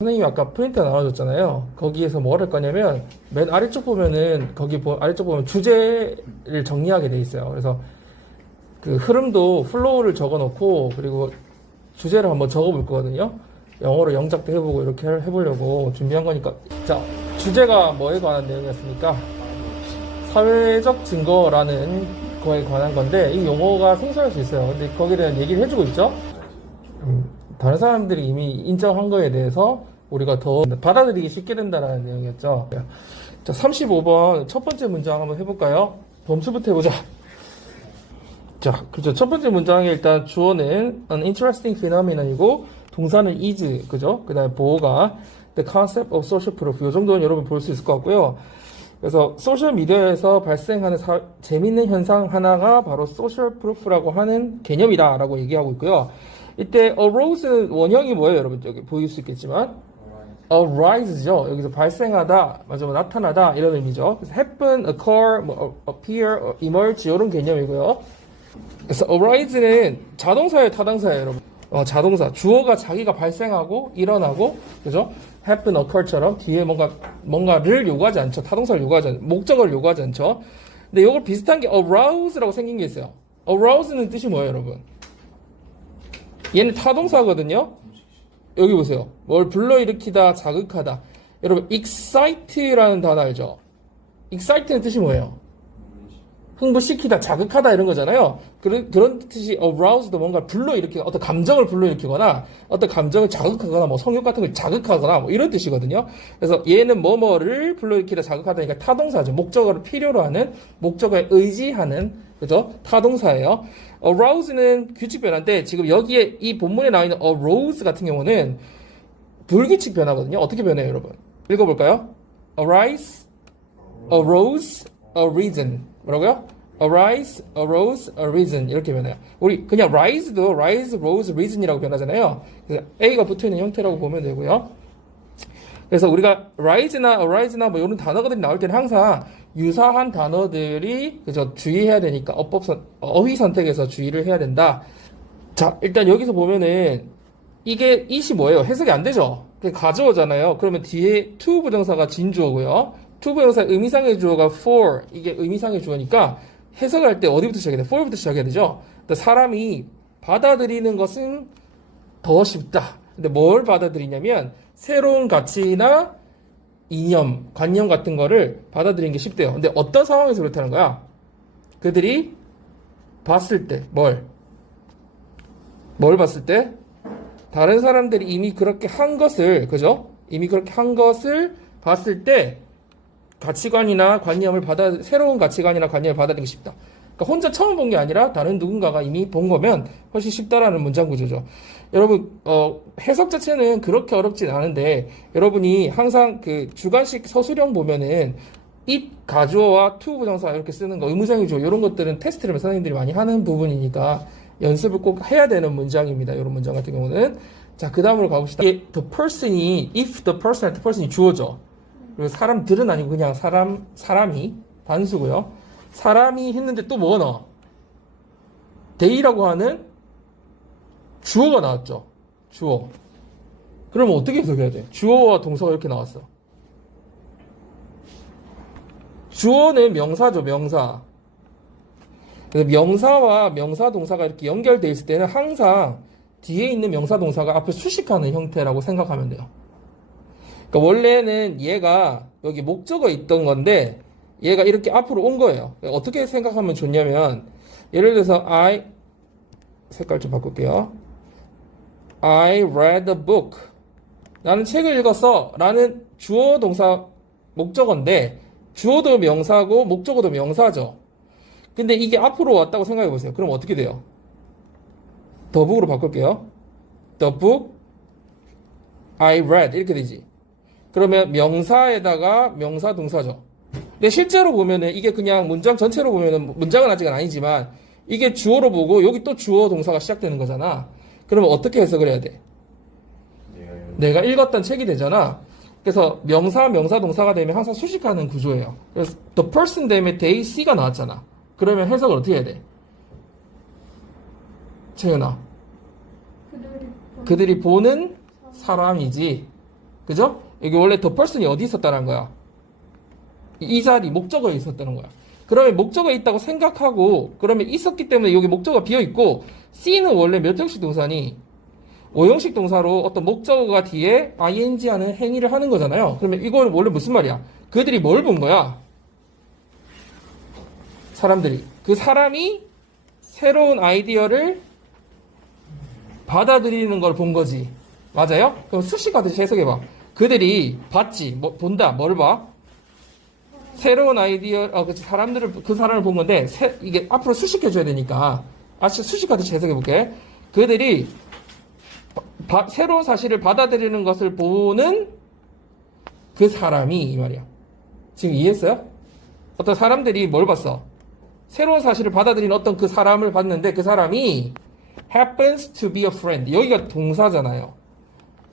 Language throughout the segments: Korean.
선생님이 아까 프린터 나눠줬잖아요. 거기에서 뭘 할 거냐면 맨 아래쪽 보면은 아래쪽 보면 주제를 정리하게 돼 있어요. 그래서 그 흐름도 플로우를 적어놓고 그리고 주제를 한번 적어볼 거거든요. 영어로 영작도 해보고 이렇게 해보려고 준비한 거니까. 자, 주제가 뭐에 관한 내용이었습니까? 사회적 증거라는 거에 관한 건데 이 용어가 생소할 수 있어요. 근데 거기에 대한 얘기를 해주고 있죠. 다른 사람들이 이미 인정한 거에 대해서 우리가 더 받아들이기 쉽게 된다는 내용이었죠. 자, 35번 첫 번째 문장 한번 해볼까요? 범수부터 해보자. 자, 그렇죠. 첫 번째 문장에 일단 주어는 an interesting phenomenon이고 동사는 is, 그죠? 그 다음에 보어가 the concept of social proof. 이 정도는 여러분 볼 수 있을 것 같고요. 그래서 소셜 미디어에서 발생하는 재밌는 현상 하나가 바로 social proof라고 하는 개념이다라고 얘기하고 있고요. 이때 arose는 원형이 뭐예요, 여러분? 여기 보일 수 있겠지만 arise죠. 여기서 발생하다, 맞아, 나타나다 이런 의미죠. 그래서 happen, occur, appear, emerge 이런 개념이고요. 그래서 arise는 자동사예요, 타동사예요, 여러분? 자동사. 주어가 자기가 발생하고 일어나고, 그죠? happen, occur처럼 뒤에 뭔가를 요구하지 않죠. 타동사를 요구하지 않죠. 목적어를 요구하지 않죠. 근데 이걸 비슷한 게 arouse라고 생긴 게 있어요. arouse는 뜻이 뭐예요, 여러분? 얘는 타동사거든요. 여기 보세요. 뭘 불러일으키다, 자극하다. 여러분, excite라는 단어 알죠? excite는 뜻이 뭐예요? 흥분시키다, 자극하다 이런 거잖아요. 그런 뜻이 arouse도 뭔가 불러일으키거나 어떤 감정을 불러일으키거나 어떤 감정을 자극하거나 뭐 성욕 같은 걸 자극하거나 뭐 이런 뜻이거든요. 그래서 얘는 뭐뭐를 불러일으키다, 자극하다니까 타동사죠. 목적어를 필요로 하는, 목적어에 의지하는, 그죠? 타동사예요. arouse는 규칙 변화인데 지금 여기에 이 본문에 나와 있는 arose 같은 경우는 불규칙 변화거든요. 어떻게 변해요, 여러분? 읽어볼까요? arise, arose, arisen. 뭐라고요? arise, arose, arisen 이렇게 변해요. 우리 그냥 rise도 rise, rose, risen이라고 변하잖아요. A가 붙어있는 형태라고 보면 되고요. 그래서 우리가 rise나 arise나 뭐 이런 단어들이 나올 때는 항상 유사한 단어들이 그죠 주의해야 되니까 어휘 선택에서 주의를 해야 된다. 자, 일단 여기서 보면은 이게 it이 뭐예요? 해석이 안 되죠? 가져오잖아요. 그러면 뒤에 to 부정사가 진주어고요. to 부정사 의미상의 주어가 for, 이게 의미상의 주어니까 해석할 때 어디부터 시작해야 돼? for부터 시작해야 되죠? 사람이 받아들이는 것은 더 쉽다. 근데 뭘 받아들이냐면 새로운 가치나 이념, 관념 같은 거를 받아들이는 게 쉽대요. 근데 어떤 상황에서 그렇다는 거야? 그들이 봤을 때 뭘 봤을 때? 다른 사람들이 이미 그렇게 한 것을, 그죠? 이미 그렇게 한 것을 봤을 때 가치관이나 관념을 새로운 가치관이나 관념을 받아들이기 쉽다. 그러니까 혼자 처음 본 게 아니라 다른 누군가가 이미 본 거면 훨씬 쉽다라는 문장 구조죠. 여러분, 해석 자체는 그렇게 어렵진 않은데, 여러분이 항상 그 주관식 서술형 보면은 it, 가주어와 to 부정사 이렇게 쓰는 거, 의무상의 주어, 이런 것들은 테스트를 선생님들이 많이 하는 부분이니까 연습을 꼭 해야 되는 문장입니다. 이런 문장 같은 경우는. 자, 그 다음으로 가봅시다. the person이, if the person 할 때 person이 주어죠. 그리고 사람들은 아니고 그냥 사람이 단수고요. 사람이 했는데 또 뭐가 나와? they라고 하는 주어가 나왔죠. 주어. 그러면 어떻게 해석해야 돼? 주어와 동사가 이렇게 나왔어. 주어는 명사죠, 명사. 그래서 명사와 명사 동사가 이렇게 연결되어 있을 때는 항상 뒤에 있는 명사 동사가 앞에 수식하는 형태라고 생각하면 돼요. 그러니까 원래는 얘가 여기 목적어 있던 건데 얘가 이렇게 앞으로 온 거예요. 어떻게 생각하면 좋냐면 예를 들어서 색깔 좀 바꿀게요. I read a book. 나는 책을 읽었어. 라는 주어 동사 목적어인데 주어도 명사고 목적어도 명사죠. 근데 이게 앞으로 왔다고 생각해 보세요. 그럼 어떻게 돼요? The book으로 바꿀게요. The book I read 이렇게 되지. 그러면 명사에다가 명사 동사죠. 근데 실제로 보면은 이게 그냥 문장 전체로 보면은 문장은 아직은 아니지만 이게 주어로 보고 여기 또 주어 동사가 시작되는 거잖아. 그러면 어떻게 해석을 해야 돼? 내가 읽었던 책이 되잖아. 그래서 명사 동사가 되면 항상 수식하는 구조예요. 그래서 the person 다음에 they see가 나왔잖아. 그러면 해석을 어떻게 해야 돼? 채연아. 그들이 보는 사람이지. 그죠? 여기 원래 the person이 어디 있었다는 거야? 이 자리 목적어에 있었다는 거야. 그러면 목적어에 있다고 생각하고 그러면 있었기 때문에 여기 목적어가 비어있고 C는 원래 몇 형식 동사니? 5형식 동사로 어떤 목적어가 뒤에 ing 하는 행위를 하는 거잖아요. 그러면 이걸 원래 무슨 말이야? 그들이 뭘 본 거야? 사람들이. 그 사람이 새로운 아이디어를 받아들이는 걸 본 거지. 맞아요? 그럼 수식 같이 해석해봐. 그들이 봤지. 뭐, 본다. 뭘 봐? 새로운 아이디어, 그치. 그 사람을 본 건데, 이게 앞으로 수식해줘야 되니까. 수식 같이 해석해볼게. 그들이 새로운 사실을 받아들이는 것을 보는 그 사람이, 이 말이야. 지금 이해했어요? 어떤 사람들이 뭘 봤어? 새로운 사실을 받아들이는 어떤 그 사람을 봤는데 그 사람이 happens to be a friend. 여기가 동사잖아요.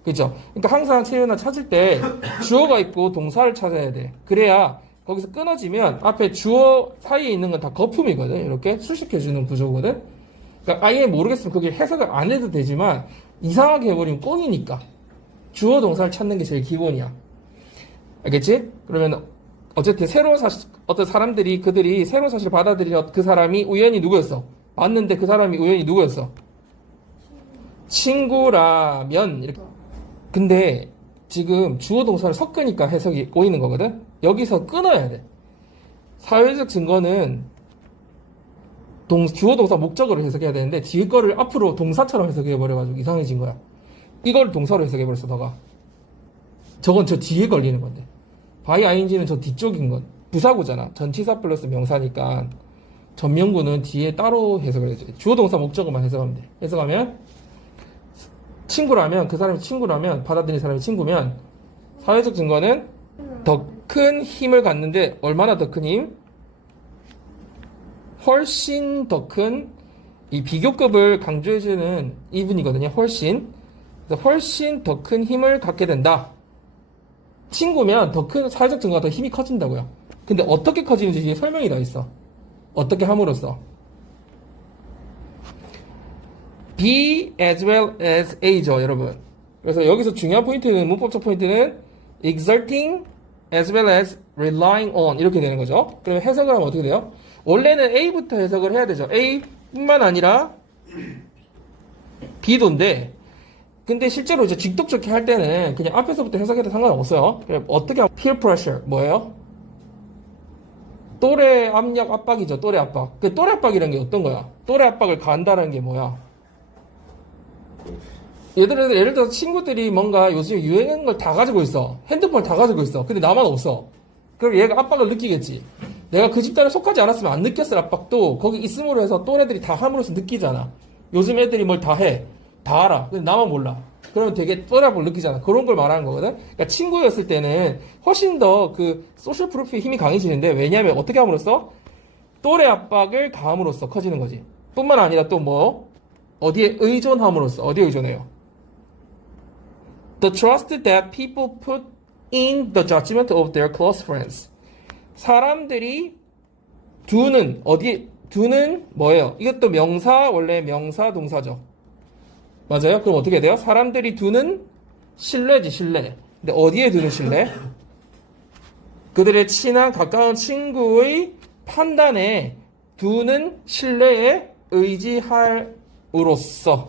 그죠? 그러니까 항상 채연아 찾을 때 주어가 있고 동사를 찾아야 돼. 그래야 거기서 끊어지면 앞에 주어 사이에 있는 건 다 거품이거든. 이렇게 수식해주는 구조거든. 그러니까 아예 모르겠으면 그게 해석을 안 해도 되지만 이상하게 해버리면 꽁이니까 주어 동사를 찾는 게 제일 기본이야. 알겠지? 그러면 어쨌든 어떤 사람들이 그들이 새로운 사실을 받아들이는 그 사람이 우연히 누구였어? 봤는데 그 사람이 우연히 누구였어? 친구라면 이렇게. 근데 지금 주어 동사를 섞으니까 해석이 꼬이는 거거든. 여기서 끊어야 돼. 사회적 증거는 주어 동사 목적어를 해석해야 되는데 뒤에 거를 앞으로 동사처럼 해석해버려가지고 이상해진 거야. 이걸 동사로 해석해버렸어 너가. 저건 저 뒤에 걸리는 건데. by ing는 저 뒤쪽인 건 부사구잖아. 전치사 플러스 명사니까 전명구는 뒤에 따로 해석을 해줘. 주어 동사 목적어만 해석하면 돼. 해석하면 친구라면 그 사람이 친구라면 받아들인 사람이 친구면 사회적 증거는 더 큰 힘을 갖는데 얼마나 더 큰 힘? 훨씬 더 큰 이 비교급을 강조해주는 이분이거든요. 훨씬. 그래서 훨씬 더 큰 힘을 갖게 된다. 친구면 더 큰 사회적 증거가 더 힘이 커진다고요. 근데 어떻게 커지는지 뒤에 설명이 더 있어. 어떻게 함으로써. be as well as a죠, 여러분. 그래서 여기서 중요한 포인트는, 문법적 포인트는 exerting as well as relying on 이렇게 되는 거죠. 그러면 해석을 하면 어떻게 돼요? 원래는 A부터 해석을 해야 되죠. A뿐만 아니라 B도인데 근데 실제로 이제 직접적인 할 때는 그냥 앞에서부터 해석해도 상관없어요. 그럼 어떻게 하면 peer pressure 뭐예요? 또래 압력 압박이죠. 또래 압박. 그 또래 압박이라는 게 어떤 거야? 또래 압박을 가한다는 게 뭐야? 예를 들어서 친구들이 뭔가 요즘 유행하는 걸 다 가지고 있어. 핸드폰을 다 가지고 있어. 근데 나만 없어. 그럼 얘가 압박을 느끼겠지. 내가 그 집단에 속하지 않았으면 안 느꼈을 압박도 거기 있음으로 해서 또래들이 다 함으로써 느끼잖아. 요즘 애들이 뭘 다 해. 다 알아. 근데 나만 몰라. 그러면 되게 또래 압박을 느끼잖아. 그런 걸 말하는 거거든. 그러니까 친구였을 때는 훨씬 더 그 소셜 프루프의 힘이 강해지는데 왜냐하면 어떻게 함으로써? 또래 압박을 가함으로써 커지는 거지. 뿐만 아니라 또 뭐? 어디에 의존함으로써. 어디에 의존해요? The trust that people put in the judgment of their close friends. 사람들이 두는 뭐예요? 이것도 명사, 원래 명사 동사죠. 맞아요? 그럼 어떻게 돼요? 사람들이 두는 신뢰지, 신뢰. 근데 어디에 두는 신뢰? 그들의 친한 가까운 친구의 판단에 두는 신뢰에 의지함으로써.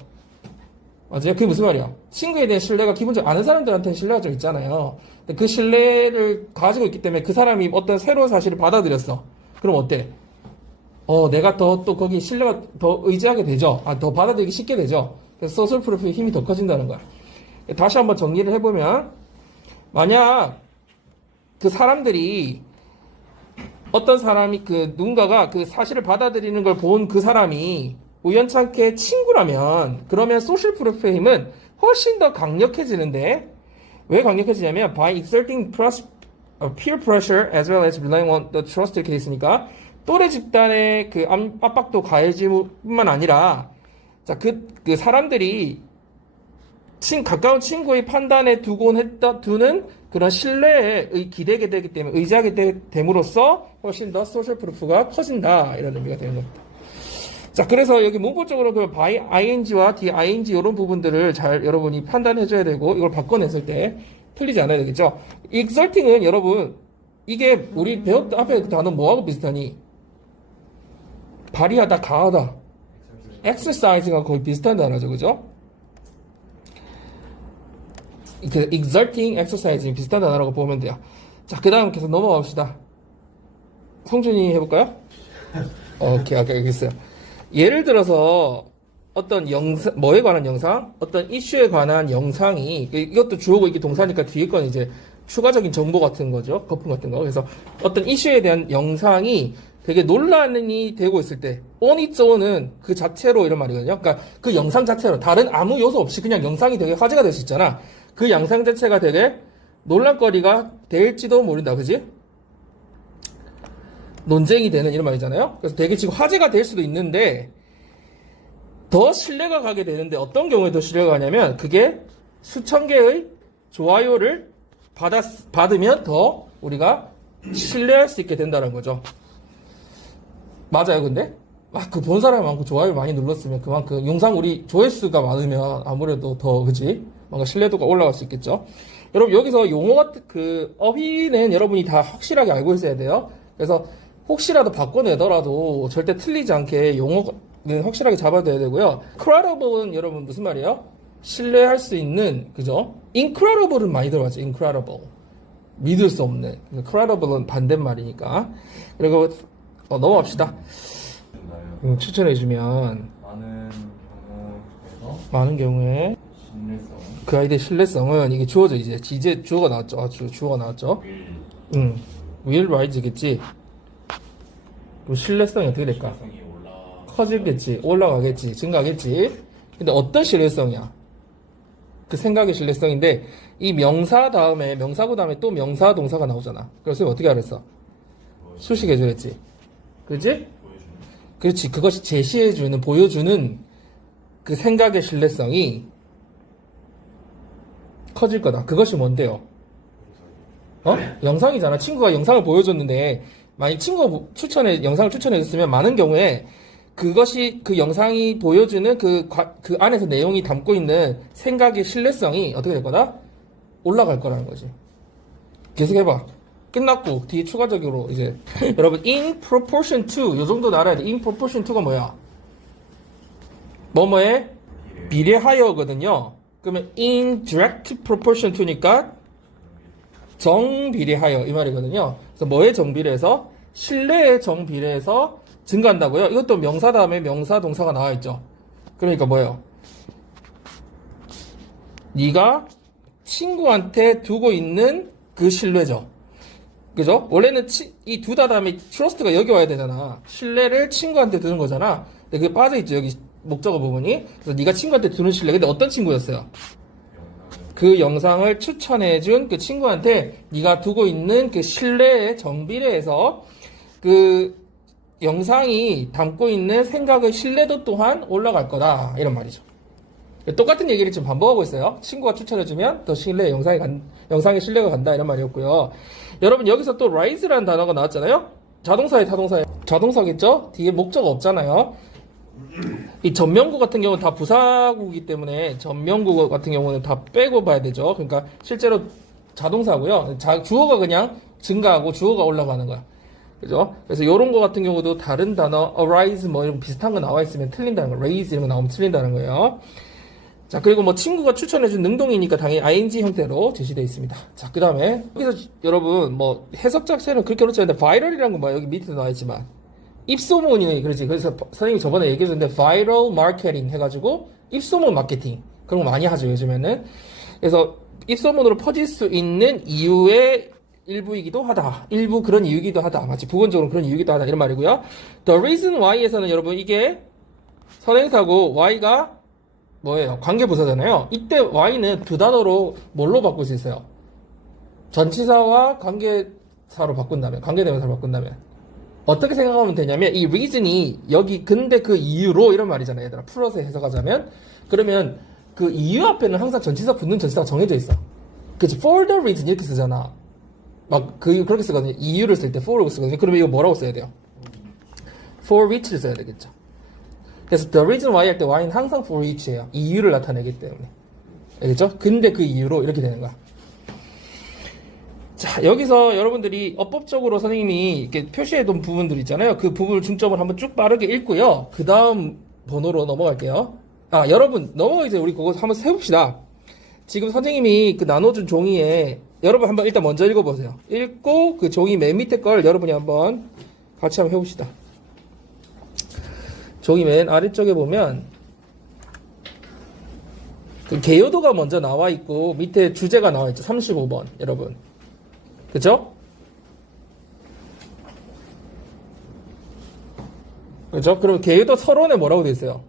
맞아요? 그게 무슨 말이야? 친구에 대한 신뢰가 기본적으로 아는 사람들한테는 신뢰가 좀 있잖아요. 근데 그 신뢰를 가지고 있기 때문에 그 사람이 어떤 새로운 사실을 받아들였어. 그럼 어때? 내가 또 거기 신뢰가 더 의지하게 되죠. 더 받아들이기 쉽게 되죠. 그래서 소셜 프루프의 힘이 더 커진다는 거야. 다시 한번 정리를 해보면, 만약 그 사람들이 어떤 사람이 누군가가 그 사실을 받아들이는 걸 본 그 사람이 우연찮게 친구라면 그러면 소셜 프루프의 힘은 훨씬 더 강력해지는데 왜 강력해지냐면 by exerting peer pressure as well as relying on the trust 이렇게 있으니까 또래 집단의 그 압박도 가해질 뿐만 아니라 자, 그 사람들이 가까운 친구의 판단에 두는 그런 신뢰에 기대게 되기 때문에 의지하게 됨으로써 훨씬 더 소셜 프루프가 커진다 이런 의미가 되는 겁니다. 자, 그래서 여기 문법적으로 그 by ing와 d ing 이런 부분들을 잘 여러분이 판단해줘야 되고 이걸 바꿔냈을 때 틀리지 않아야 되겠죠? exerting은 여러분, 이게 우리 배웠던 앞에 그 단어 뭐하고 비슷하니? 발휘하다, 가하다. exercise가 거의 비슷한 단어죠, 그죠? 그 exerting, exercising 비슷한 단어라고 보면 돼요. 자, 그 다음 계속 넘어갑시다. 성준이 해볼까요? 오케이, 알겠어요. 예를 들어서 어떤 영상, 뭐에 관한 영상? 어떤 이슈에 관한 영상이, 이것도 주어고 이게 동사니까 뒤에 건 이제 추가적인 정보 같은 거죠. 거품 같은 거. 그래서 어떤 이슈에 대한 영상이 되게 논란이 되고 있을 때, on its own은 그 자체로 이런 말이거든요. 그러니까 그 영상 자체로 다른 아무 요소 없이 그냥 영상이 되게 화제가 될 수 있잖아. 그 영상 자체가 되게 논란거리가 될지도 모른다. 그지? 논쟁이 되는 이런 말이잖아요. 그래서 되게 지금 화제가 될 수도 있는데, 더 신뢰가 가게 되는데 어떤 경우에 더 신뢰가 가냐면 그게 수천 개의 좋아요를 받으면 더 우리가 신뢰할 수 있게 된다는 거죠. 맞아요, 근데? 그 본 사람이 많고 좋아요 많이 눌렀으면 그만큼 영상 우리 조회수가 많으면 아무래도 더, 그지? 뭔가 신뢰도가 올라갈 수 있겠죠. 여러분, 여기서 용어 같은 어휘는 여러분이 다 확실하게 알고 있어야 돼요. 그래서 혹시라도 바꿔내더라도 절대 틀리지 않게 용어는 확실하게 잡아둬야 되고요. incredible은 여러분 무슨 말이에요? 신뢰할 수 있는, 그죠? incredible은 많이 들어봤죠. incredible. 믿을 수 없는. incredible은 반대말이니까. 그리고 넘어갑시다. 추천해주면 많은 경우에 신뢰성. 그 아이디의 신뢰성은 이게 주어져 이제 주어가 나왔죠. 주어가 나왔죠. will rise겠지. 그럼 신뢰성이 어떻게 될까? 신뢰성이 커지겠지, 올라가겠지, 증가하겠지. 근데 어떤 신뢰성이야? 그 생각의 신뢰성인데 이 명사 다음에 명사구 다음에 또 명사 동사가 나오잖아. 그래서 어떻게 알았어? 수식해줘야지. 그렇지? 보여주는. 그렇지. 그것이 제시해주는, 보여주는 그 생각의 신뢰성이 커질 거다. 그것이 뭔데요? 영상이잖아. 친구가 영상을 보여줬는데 만약 친구가 영상을 추천해줬으면 많은 경우에 그것이 그 영상이 보여주는 그 안에서 내용이 담고 있는 생각의 신뢰성이 어떻게 될 거다? 올라갈 거라는 거지. 계속 해봐. 끝났고 뒤에 추가적으로 이제 여러분 in proportion to 요 정도 알아야 돼. in proportion to가 뭐야? 뭐뭐에 비례하여거든요. 그러면 in direct proportion to니까 정비례하여 이 말이거든요. 그래서 뭐에 정비례해서? 신뢰의 정비례해서 증가한다고요? 이것도 명사 다음에 명사 동사가 나와 있죠. 그러니까 뭐예요? 네가 친구한테 두고 있는 그 신뢰죠. 그죠? 원래는 이 두 다 다음에 trust가 여기 와야 되잖아. 신뢰를 친구한테 두는 거잖아. 근데 그게 빠져있죠. 여기 목적어 부분이. 그래서 네가 친구한테 두는 신뢰. 근데 어떤 친구였어요? 그 영상을 추천해준 그 친구한테 네가 두고 있는 그 신뢰의 정비례해서 그 영상이 담고 있는 생각의 신뢰도 또한 올라갈 거다. 이런 말이죠. 똑같은 얘기를 지금 반복하고 있어요. 친구가 추천해주면 더 영상의 신뢰가 간다. 이런 말이었고요. 여러분, 여기서 또 rise라는 단어가 나왔잖아요. 자동사에 자동사겠죠? 뒤에 목적어 없잖아요. 이 전명구 같은 경우는 다 부사구이기 때문에 전명구 같은 경우는 다 빼고 봐야 되죠. 그러니까 실제로 자동사고요. 주어가 그냥 증가하고 주어가 올라가는 거야. 그죠? 그래서 요런 거 같은 경우도 다른 단어 arise 뭐 이런 비슷한 거 나와 있으면 틀린다는 거. raise 이런 거 나오면 틀린다는 거예요. 자, 그리고 뭐 친구가 추천해준 능동이니까 당연히 ing 형태로 제시되어 있습니다. 자, 그 다음에 여기서 여러분 뭐 해석 자체는 그렇게 그렇지 않은데 viral이라는 건 뭐 여기 밑에 나와 있지만 입소문이 그렇지. 그래서 선생님이 저번에 얘기해줬는데 viral marketing 해가지고 입소문 마케팅 그런 거 많이 하죠 요즘에는. 그래서 입소문으로 퍼질 수 있는 이유의 일부이기도 하다. 일부 그런 이유이기도 하다. 마치 부분적으로 그런 이유이기도 하다. 이런 말이고요. The reason why에서는 여러분 이게 선행사고 y가 뭐예요? 관계부사잖아요. 이때 y는 두 단어로 뭘로 바꿀 수 있어요? 전치사와 관계사로 바꾼다면, 관계대명사로 바꾼다면 어떻게 생각하면 되냐면 이 reason이 여기 근데 그 이유로 이런 말이잖아요. 얘들아 풀어서 해석하자면 그러면 그 이유 앞에는 항상 전치사 붙는 전치사가 정해져 있어. 그치? For the reason 이렇게 쓰잖아. 막 그렇게 쓰거든요. 이유를 쓸 때 for로 쓰거든요. 그러면 이거 뭐라고 써야 돼요? For which를 써야 되겠죠. 그래서 the reason why 할 때 why는 항상 for which예요. 이유를 나타내기 때문에. 알겠죠? 근데 그 이유로 이렇게 되는 거야. 자, 여기서 여러분들이 어법적으로 선생님이 이렇게 표시해둔 부분들 있잖아요. 그 부분을 중점을 한번 쭉 빠르게 읽고요. 그 다음 번호로 넘어갈게요. 아, 여러분, 넘어가기 전에 우리 그거 한번 세봅시다. 지금 선생님이 그 나눠준 종이에 여러분 한번 일단 먼저 읽어보세요. 읽고 그 종이 맨 밑에 걸 여러분이 한번 같이 한번 해봅시다. 종이 맨 아래쪽에 보면 그 개요도가 먼저 나와 있고 밑에 주제가 나와 있죠. 35번 여러분. 그죠? 그죠? 그럼 개요도 서론에 뭐라고 돼 있어요?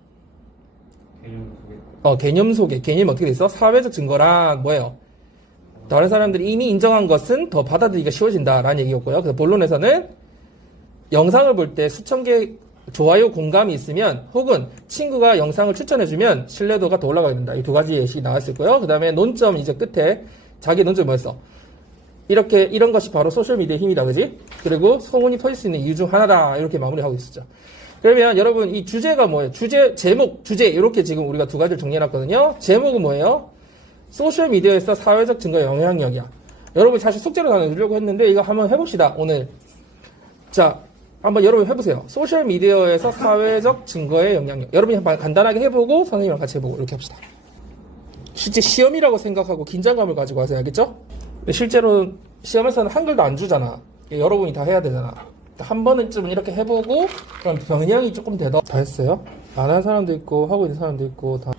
개념 소개. 개념이 어떻게 돼 있어? 사회적 증거란 뭐예요? 다른 사람들이 이미 인정한 것은 더 받아들이기가 쉬워진다라는 얘기였고요. 그래서 본론에서는 영상을 볼 때 수천 개 좋아요 공감이 있으면 혹은 친구가 영상을 추천해주면 신뢰도가 더 올라가야 된다. 이 두 가지 예시가 나왔을 거예요. 그 다음에 논점 이제 끝에 자기 논점이 뭐였어? 이렇게 이런 것이 바로 소셜미디어의 힘이다. 그지? 그리고 소문이 터질 수 있는 이유 중 하나다. 이렇게 마무리하고 있었죠. 그러면 여러분 이 주제가 뭐예요? 제목, 주제 이렇게 지금 우리가 두 가지를 정리해놨거든요. 제목은 뭐예요? 소셜미디어에서 사회적 증거의 영향력이야. 여러분 사실 숙제로 나눠주려고 했는데 이거 한번 해봅시다. 오늘. 자, 한번 여러분 해보세요. 소셜미디어에서 사회적 증거의 영향력. 여러분이 한번 간단하게 해보고 선생님이랑 같이 해보고 이렇게 합시다. 실제 시험이라고 생각하고 긴장감을 가지고 하세요. 알겠죠? 근데 실제로 시험에서는 한글도 안 주잖아. 여러분이 다 해야 되잖아. 한 번쯤은 이렇게 해보고 그럼 변형이 조금 되더. 다 했어요? 안 한 사람도 있고 하고 있는 사람도 있고 다.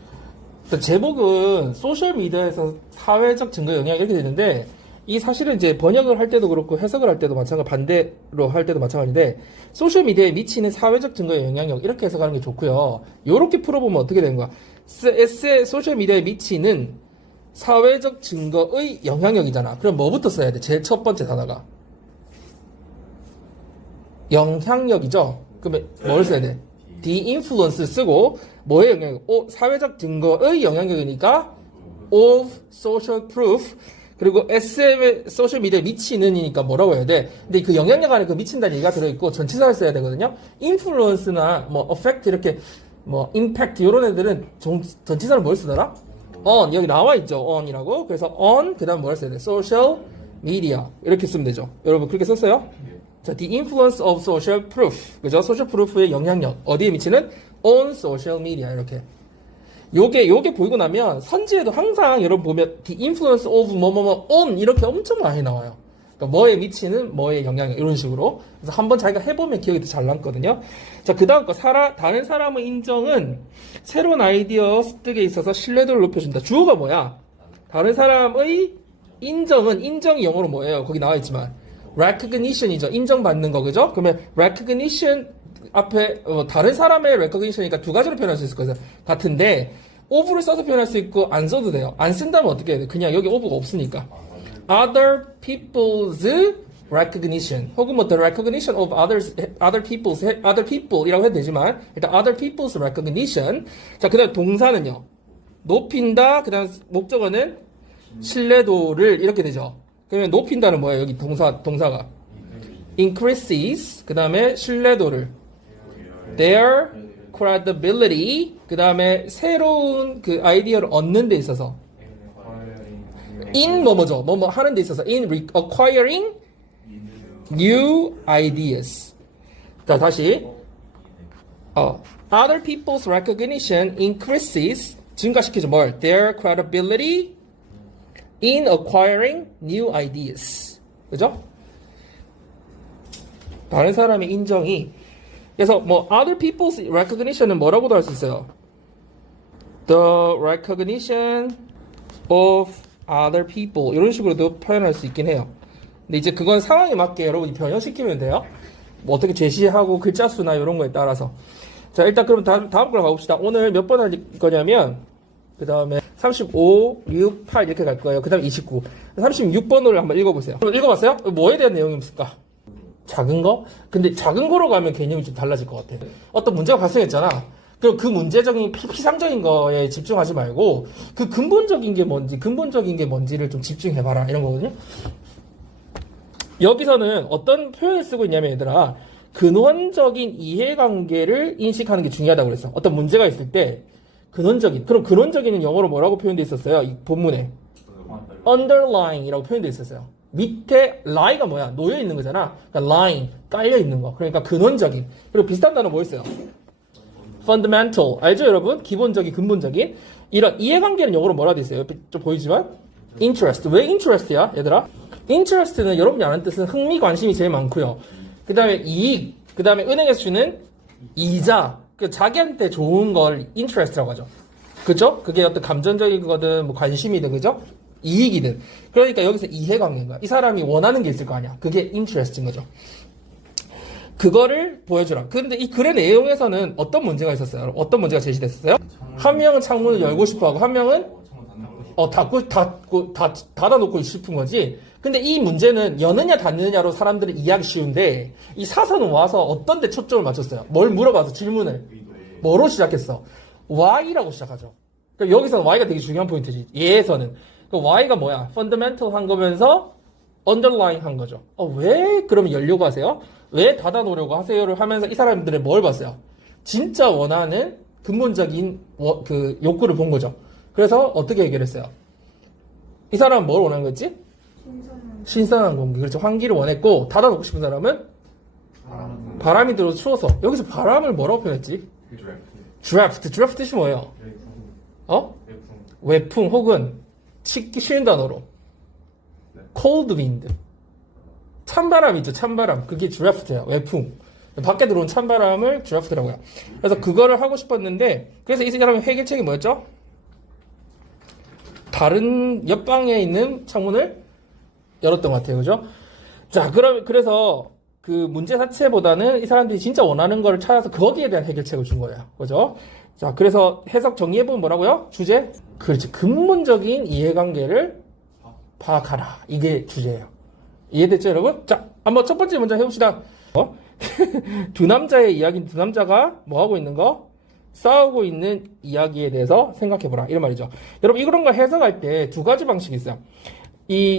제목은 소셜미디어에서 사회적 증거 영향 이렇게 되는데 이 사실은 이제 번역을 할 때도 그렇고 해석을 할 때도 마찬가지 반대로 할 때도 마찬가지인데 소셜미디어에 미치는 사회적 증거의 영향력 이렇게 해석하는 게 좋고요. 이렇게 풀어보면 어떻게 되는 거야? 소셜미디어에 미치는 사회적 증거의 영향력이잖아. 그럼 뭐부터 써야 돼? 제일 첫 번째 단어가 영향력이죠. 그러면 뭘 써야 돼? The influence 쓰고 뭐의 영향력? 사회적 증거의 영향력이니까 of social proof. 그리고 SM의 소셜미디어에 미치는이니까 뭐라고 해야 돼? 근데 그 영향력 안에 그 미친다는 얘기가 들어있고 전치사를 써야 되거든요. influence나 뭐 effect 이렇게 뭐 impact 이런 애들은 전치사를 뭘 쓰더라? on 여기 나와 있죠. on이라고. 그래서 on 그다음 뭘 써야 돼? social media 이렇게 쓰면 되죠. 여러분 그렇게 썼어요? 자, the influence of social proof. 그죠? social proof의 영향력 어디에 미치는? on social media 이렇게. 요게 보이고 나면 선지에도 항상 여러분 보면 the influence of 뭐뭐뭐 on 이렇게 엄청 많이 나와요. 그러니까 뭐에 미치는 뭐의 영향력 이런 식으로. 그래서 한번 자기가 해보면 기억이 더 잘 남거든요. 자, 그 다음 거 다른 사람의 인정은 새로운 아이디어 습득에 있어서 신뢰도를 높여준다. 주어가 뭐야? 다른 사람의 인정은 인정이 영어로 뭐예요? 거기 나와 있지만 recognition이죠. 인정받는 거 그죠? 그러면 recognition 앞에 다른 사람의 recognition이니까 두 가지로 표현할 수 있을 거예요. 같은데 of를 써서 표현할 수 있고 안 써도 돼요. 안 쓴다면 어떻게 해야 돼? 그냥 여기 of가 없으니까 other people's recognition 혹은 뭐 the recognition of other people이라고 해도 되지만 일단 other people's recognition. 자, 그다음 동사는요. 높인다. 그다음 목적어는 신뢰도를 이렇게 되죠. 그러면 높인다는 뭐예요? 여기 동사가 increases. 그다음에 신뢰도를 their credibility. 그다음에 새로운 그 아이디어를 얻는 데 있어서 in 뭐뭐죠? 뭐뭐 하는 데 있어서 in acquiring new ideas. 자, 다시 other people's recognition increases 증가시키죠. 뭘? their credibility in acquiring new ideas. 그죠? 다른 사람의 인정이. 그래서 뭐 other people's recognition은 뭐라고도 할 수 있어요. The recognition of other people 이런 식으로도 표현할 수 있긴 해요. 근데 이제 그건 상황에 맞게 여러분이 변형시키면 돼요. 뭐 어떻게 제시하고 글자 수나 이런 거에 따라서. 자, 일단 그럼 다음 걸 가봅시다. 오늘 몇 번 할 거냐면 그 다음에 35, 6, 8 이렇게 갈 거예요. 그 다음에 29. 36번을 한번 읽어보세요. 읽어봤어요? 뭐에 대한 내용이었을까? 작은 거? 근데 작은 거로 가면 개념이 좀 달라질 것 같아. 어떤 문제가 발생했잖아. 그럼 그 문제적인 피상적인 거에 집중하지 말고 그 근본적인 게 뭔지를 좀 집중해봐라 이런 거거든요. 여기서는 어떤 표현을 쓰고 있냐면 얘들아 근원적인 이해관계를 인식하는 게 중요하다고 그랬어. 어떤 문제가 있을 때 그럼 근원적인은 영어로 뭐라고 표현되어 있었어요? 이 본문에 underlying이라고 표현되어 있었어요. 밑에 lie가 뭐야? 놓여 있는 거잖아. 그러니까 lying, 깔려 있는 거. 그러니까 근원적인. 그리고 비슷한 단어 뭐 있어요? fundamental. 알죠, 여러분? 기본적인, 근본적인. 이런 이해관계는 영어로 뭐라 돼 있어요? 좀 보이지만? interest. 왜 interest야, 얘들아? interest는 여러분이 아는 뜻은 흥미, 관심이 제일 많고요. 그 다음에 이익, 그 다음에 은행에서 주는 이자, 그 자기한테 좋은 걸 interest라고 하죠. 그죠? 그게 어떤 감정적인 거든, 뭐 관심이든, 그죠? 이익이든. 그러니까 여기서 이해관계인 거야. 이 사람이 원하는 게 있을 거 아니야. 그게 interest인 거죠. 그거를 보여주라. 그런데 이 글의 내용에서는 어떤 문제가 있었어요? 어떤 문제가 제시됐었어요? 한 명은 창문을 열고 싶어 하고, 한 명은 닫아놓고 싶은 거지. 근데 이 문제는 여느냐 닫느냐로 사람들이 이해하기 쉬운데, 이 사서는 와서 어떤 데 초점을 맞췄어요? 뭘 물어봐서 질문을. 뭐로 시작했어? Why라고 시작하죠. 그럼 여기서는 Why가 되게 중요한 포인트지. 얘에서는. 그 Why가 뭐야? Fundamental 한 거면서 underlying 한 거죠. 왜 그러면 열려고 하세요? 왜 닫아놓으려고 하세요를 하면서 이 사람들의 뭘 봤어요? 진짜 원하는 근본적인 그 욕구를 본 거죠. 그래서 어떻게 해결했어요? 이 사람은 뭘 원하는 거지? 신선한 공기. 그렇죠. 환기를 원했고, 닫아놓고 싶은 사람은 바람이 들어서 추워서. 여기서 바람을 뭐라고 표현했지? draft. draft 뜻이 뭐예요? 외풍 혹은 치기 쉬운 단어로 cold wind. 찬바람 있죠, 찬바람. 그게 draft예요, 외풍. 밖에 들어온 찬바람을 draft라고 해요. 그래서 그거를 하고 싶었는데, 그래서 이 사람의 해결책이 뭐였죠? 다른 옆방에 있는 창문을 열었던 것 같아요. 그죠? 자, 그래서 그 문제 자체보다는 이 사람들이 진짜 원하는 거를 찾아서 거기에 대한 해결책을 준 거예요. 그죠? 자, 그래서 해석 정리해보면 뭐라고요? 주제? 그렇지. 근본적인 이해관계를 파악하라. 이게 주제예요. 이해됐죠, 여러분? 자, 한번 첫 번째 문장 해봅시다. 두 남자의 이야기는 두 남자가 뭐 하고 있는 거? 싸우고 있는 이야기에 대해서 생각해보라. 이런 말이죠. 여러분, 이런 걸 해석할 때 두 가지 방식이 있어요.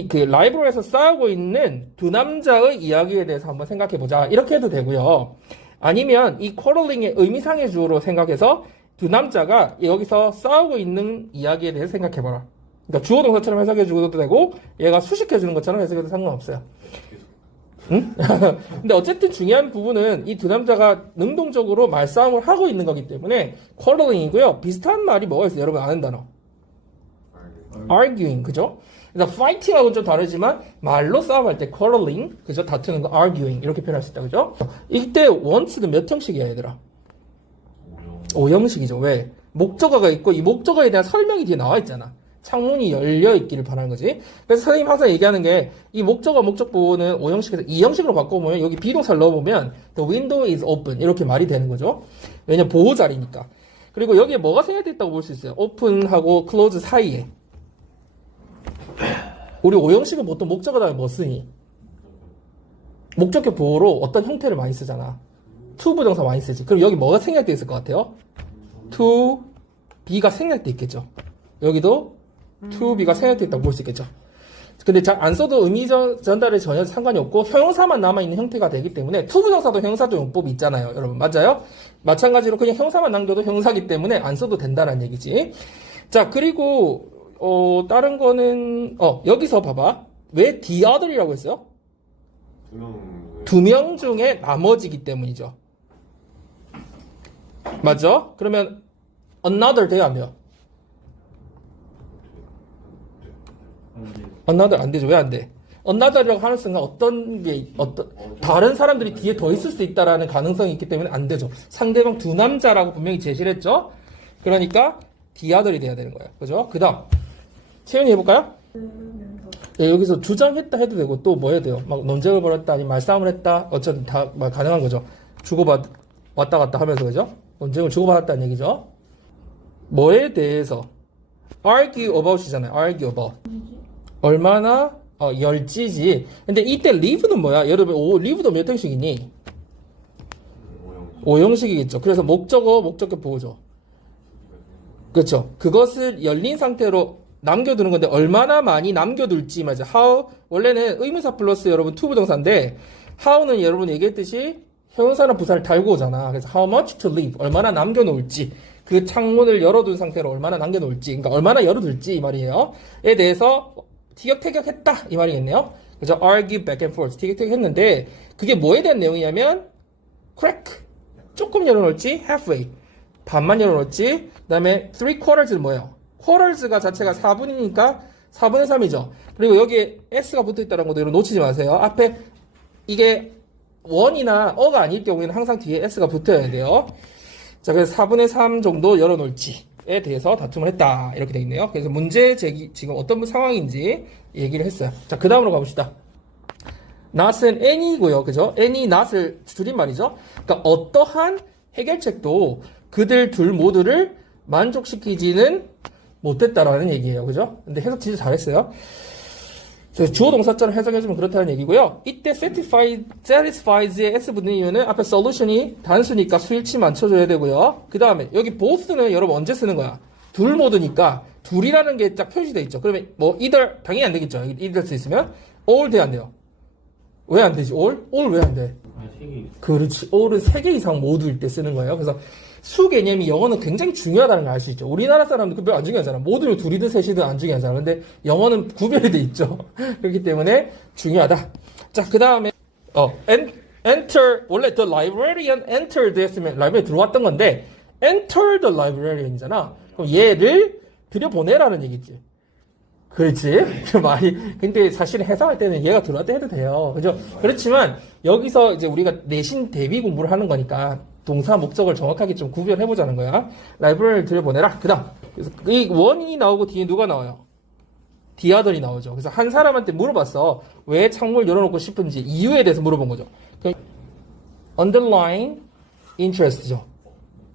그 라이브러리에서 싸우고 있는 두 남자의 이야기에 대해서 한번 생각해보자. 이렇게 해도 되고요. 아니면 이 quarreling의 의미상의 주어로 생각해서 두 남자가 여기서 싸우고 있는 이야기에 대해서 생각해봐라. 그러니까 주어 동사처럼 해석해주고도 되고 얘가 수식해주는 것처럼 해석해도 상관없어요. 응? 근데 어쨌든 중요한 부분은 이 두 남자가 능동적으로 말싸움을 하고 있는 거기 때문에 quarreling이고요. 비슷한 말이 뭐가 있어요? 여러분 아는 단어. arguing, 그죠? 그래서 fighting하고는 좀 다르지만 말로 싸움할 때 quarreling, 그죠? 다투는 거 arguing 이렇게 표현할 수 있다, 그죠? 이때 want는 몇 형식이야, 얘들아? 5형식이죠. 왜? 목적어가 있고 이 목적어에 대한 설명이 뒤에 나와 있잖아. 창문이 열려 있기를 바라는 거지. 그래서 선생님 항상 얘기하는 게 이 목적어 목적보호는 5형식에서 2형식으로 바꿔보면 여기 비동사를 넣어보면 the window is open 이렇게 말이 되는 거죠. 왜냐면 보호 자리니까. 그리고 여기에 뭐가 생략됐다고 볼 수 있어요. open하고 close 사이에. 우리 5형식은 보통 목적어 다음에 뭐 쓰니? 목적격 보호로 어떤 형태를 많이 쓰잖아. to 부정사 많이 쓰지. 그럼 여기 뭐가 생략돼 있을 것 같아요? to be가 생략돼 있겠죠. 여기도 to be가 생략돼 있다고 볼 수 있겠죠. 근데 잘 안 써도 의미 전달에 전혀 상관이 없고 형용사만 남아있는 형태가 되기 때문에 to 부정사도 형용사적 용법이 있잖아요. 여러분 맞아요? 마찬가지로 그냥 형용사만 남겨도 형용사기 때문에 안 써도 된다는 얘기지. 자, 그리고 다른 거는 여기서 봐봐. 왜 the other이라고 했어요? 두 명 중에 나머지기 때문이죠. 맞죠? 그러면 another 돼요, 안 돼요? another 안 되죠. 왜 안 돼? another이라고 하는 순간 다른 사람들이 뒤에 더 있을 수 있다라는 가능성이 있기 때문에 안 되죠. 상대방 두 남자라고 분명히 제시를 했죠. 그러니까 the other이 돼야 되는 거예요. 그죠? 그 다음 채윤이 해볼까요? 네, 여기서 주장했다 해도 되고 또 뭐 해야 돼요? 막 논쟁을 벌였다 아니면 말싸움을 했다 어쨌든 다 가능한 거죠. 왔다 갔다 하면서 그죠? 논쟁을 주고받았다는 얘기죠. 뭐에 대해서 argue about이잖아요. argue about 얼마나 열지지. 근데 이때 live는 뭐야? 여러분 live도 몇 형식이니? 5형식이겠죠. 그래서 목적어 목적격 보호죠. 그렇죠. 그것을 열린 상태로 남겨두는 건데 얼마나 많이 남겨둘지 맞아. how 원래는 의문사 플러스 여러분 to 부정사인데 how는 여러분 얘기했듯이 형용사나 부사를 달고 오잖아. 그래서 how much to leave 얼마나 남겨놓을지 그 창문을 열어둔 상태로 얼마나 남겨놓을지 그러니까 얼마나 열어둘지 이 말이에요. 에 대해서 티격태격했다 이 말이겠네요. 그죠? argue back and forth. 티격태격 했는데, 그게 뭐에 대한 내용이냐면, crack. 조금 열어놓을지, halfway. 반만 열어놓을지, 그 다음에 3/4는 뭐예요? quarters가 자체가 4분이니까 4분의 3이죠. 그리고 여기에 s가 붙어있다는 것도 여러분 놓치지 마세요. 앞에 이게 원이나 어가 아닐 경우에는 항상 뒤에 s가 붙어야 돼요. 자, 그래서 4분의 3 정도 열어놓을지에 대해서 다툼을 했다. 이렇게 되어 있네요. 그래서 문제 제기, 지금 어떤 상황인지 얘기를 했어요. 자, 그 다음으로 가봅시다. not은 any고요. 그죠? any, not을 줄임말이죠. 그러니까 어떠한 해결책도 그들 둘 모두를 만족시키지는 못했다라는 얘기예요. 그죠? 근데 해석 진짜 잘했어요. 주어 동사처럼 해석해주면 그렇다는 얘기고요. 이때 satisfies의 s 붙는 이유는 앞에 solution이 단수니까 수일치 맞춰줘야 되고요. 그 다음에 여기 both는 여러분 언제 쓰는 거야? 둘 모두니까 둘이라는 게 딱 표시돼 있죠. 그러면 뭐 either 당연히 안 되겠죠. either 수 있으면 all 돼야 안 돼요. 왜 안 되지? all? all 왜 안 돼? 그렇지. all은 3개 이상 모두일 때 쓰는 거예요. 그래서 수 개념이 영어는 굉장히 중요하다는 걸 알 수 있죠. 우리나라 사람들 그별 안 중요하잖아. 모두면 둘이든 셋이든 안 중요하잖아. 근데 영어는 구별이 돼 있죠. 그렇기 때문에 중요하다. 자, 그 다음에 enter 원래 the librarian entered 했으면 라이브러리에 들어왔던 건데 enter the librarian이잖아. 그럼 얘를 들여보내라는 얘기지. 그렇지. 그 말이. 근데 사실 해석할 때는 얘가 들어왔다 해도 돼요. 그죠? 그렇지만 여기서 이제 우리가 내신 대비 공부를 하는 거니까 동사 목적을 정확하게 좀 구별해보자는 거야. 라이브러리를 들여보내라. 그 다음. 그래서 이 원인이 나오고 뒤에 누가 나와요? 디아들이 나오죠. 그래서 한 사람한테 물어봤어. 왜 창문을 열어놓고 싶은지 이유에 대해서 물어본 거죠. underlying interest죠.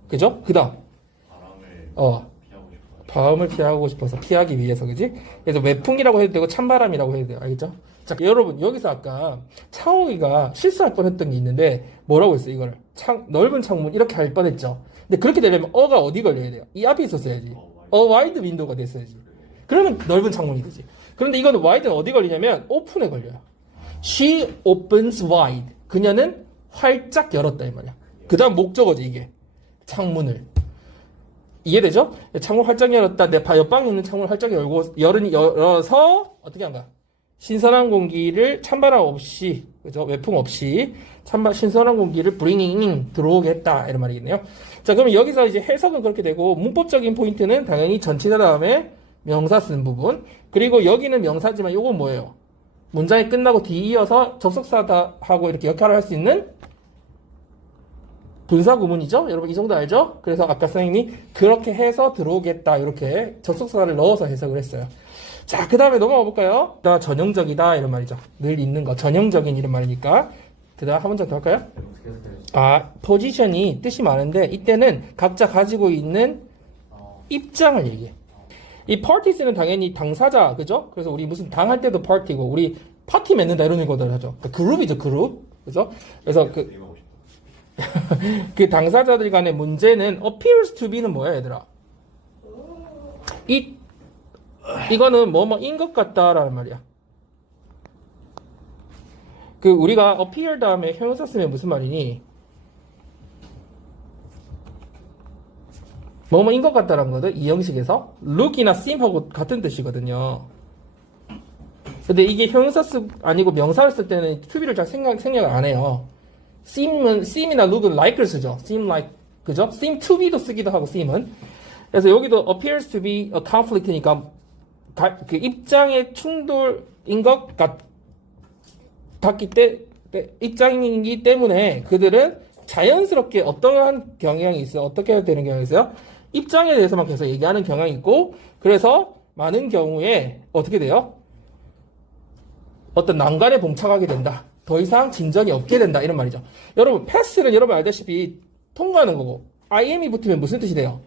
그죠? 그 다음. 바람을 피하고 싶어서 피하기 위해서 그지? 그래서 외풍이라고 해도 되고 찬바람이라고 해도 돼요. 알겠죠? 자, 여러분 여기서 아까 창욱이가 실수할 뻔했던 게 있는데 뭐라고 했어요? 이거를 넓은 창문 이렇게 할 뻔했죠. 근데 그렇게 되려면 어가 어디 걸려야 돼요? 이 앞에 있었어야지. wide window가 됐어야지. 그러면 넓은 창문이 되지. 그런데 이거는 wide는 어디 걸리냐면 open에 걸려요. She opens wide. 그녀는 활짝 열었다 이 말이야. 그 다음 목적어지 이게. 창문을. 이해되죠? 창문 활짝 열었다. 내 옆방에 있는 창문을 활짝 열어서 어떻게 한가? 신선한 공기를 찬바람 없이, 그죠? 외풍 없이 신선한 공기를 bringing 들어오게 했다 이런 말이겠네요. 자, 그러면 여기서 이제 해석은 그렇게 되고 문법적인 포인트는 당연히 전치사 다음에 명사 쓰는 부분. 그리고 여기는 명사지만 이건 뭐예요? 문장이 끝나고 뒤 이어서 접속사다 하고 이렇게 역할을 할 수 있는 분사 구문이죠? 여러분 이 정도 알죠? 그래서 아까 선생님이 그렇게 해서 들어오겠다 이렇게 접속사를 넣어서 해석을 했어요. 자, 그 다음에 넘어가 볼까요? 전형적이다 이런 말이죠. 늘 있는 거 전형적인 이런 말이니까 그 다음 한 문장 더 할까요? 포지션이 뜻이 많은데 이때는 각자 가지고 있는 입장을 얘기해. 이 parties는 당연히 당사자, 그죠? 그래서 우리 무슨 당할 때도 party고 우리 파티 맺는다 이런 거들 하죠. 그러니까 그룹이죠, 그룹. 그죠? 그래서 그 당사자들 간의 문제는 appears to be는 뭐야, 얘들아? 이거는 뭐뭐인 것 같다라는 말이야. 우리가 appear 다음에 형용사 쓰면 무슨 말이니? 뭐뭐인 것 같다라는 거든, 이 형식에서. look이나 seem하고 같은 뜻이거든요. 근데 이게 형용사 아니고 명사를 쓸 때는 to be를 잘 생각을 안 해요. seem이나 look은 like를 쓰죠. seem like, 그죠? seem to be도 쓰기도 하고, seem은. 그래서 여기도 appears to be a conflict니까, 그 입장의 충돌인 것 입장이기 때문에 그들은 자연스럽게 어떠한 경향이 있어요? 어떻게 해야 되는 경향이 있어요? 입장에 대해서만 계속 얘기하는 경향이 있고, 그래서 많은 경우에 어떻게 돼요? 어떤 난관에 봉착하게 된다. 더 이상 진전이 없게 된다. 이런 말이죠. 여러분, 패스는 여러분 알다시피 통과하는 거고, IM이 붙으면 무슨 뜻이 돼요?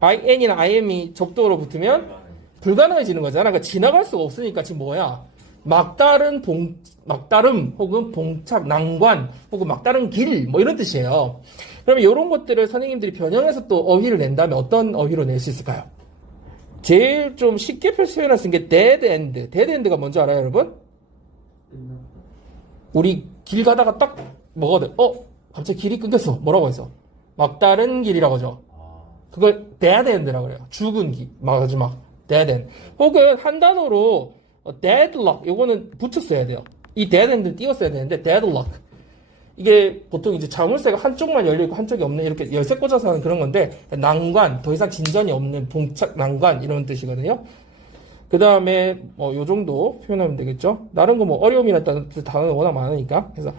IN이나 IM이 접두어로 붙으면 불가능해지는 거잖아. 그러니까 지나갈 수가 없으니까 지금 뭐야? 막다름 혹은 봉착, 난관 혹은 막다른 길 뭐 이런 뜻이에요. 그러면 이런 것들을 선생님들이 변형해서 또 어휘를 낸다면 어떤 어휘로 낼 수 있을까요? 제일 좀 쉽게 표현할 수 있는 게 dead end. dead end가 뭔지 알아요, 여러분? 우리 길 가다가 딱 뭐거든. 갑자기 길이 끊겼어. 뭐라고 해서? 막다른 길이라고 하죠. 그걸 dead end라고 그래요. 죽은 길. 마지막 dead end. 혹은 한 단어로 deadlock 요거는 붙였어야 돼요. 이 dead는 띄웠어야 되는데 deadlock 이게 보통 이제 자물쇠가 한쪽만 열리고 한쪽이 없는 이렇게 열쇠 꽂아서 하는 그런 건데 난관 더 이상 진전이 없는 봉착 난관 이런 뜻이거든요. 그 다음에 뭐 요 정도 표현하면 되겠죠. 다른 거 뭐 어려움이라는 단어는 워낙 많으니까 그래서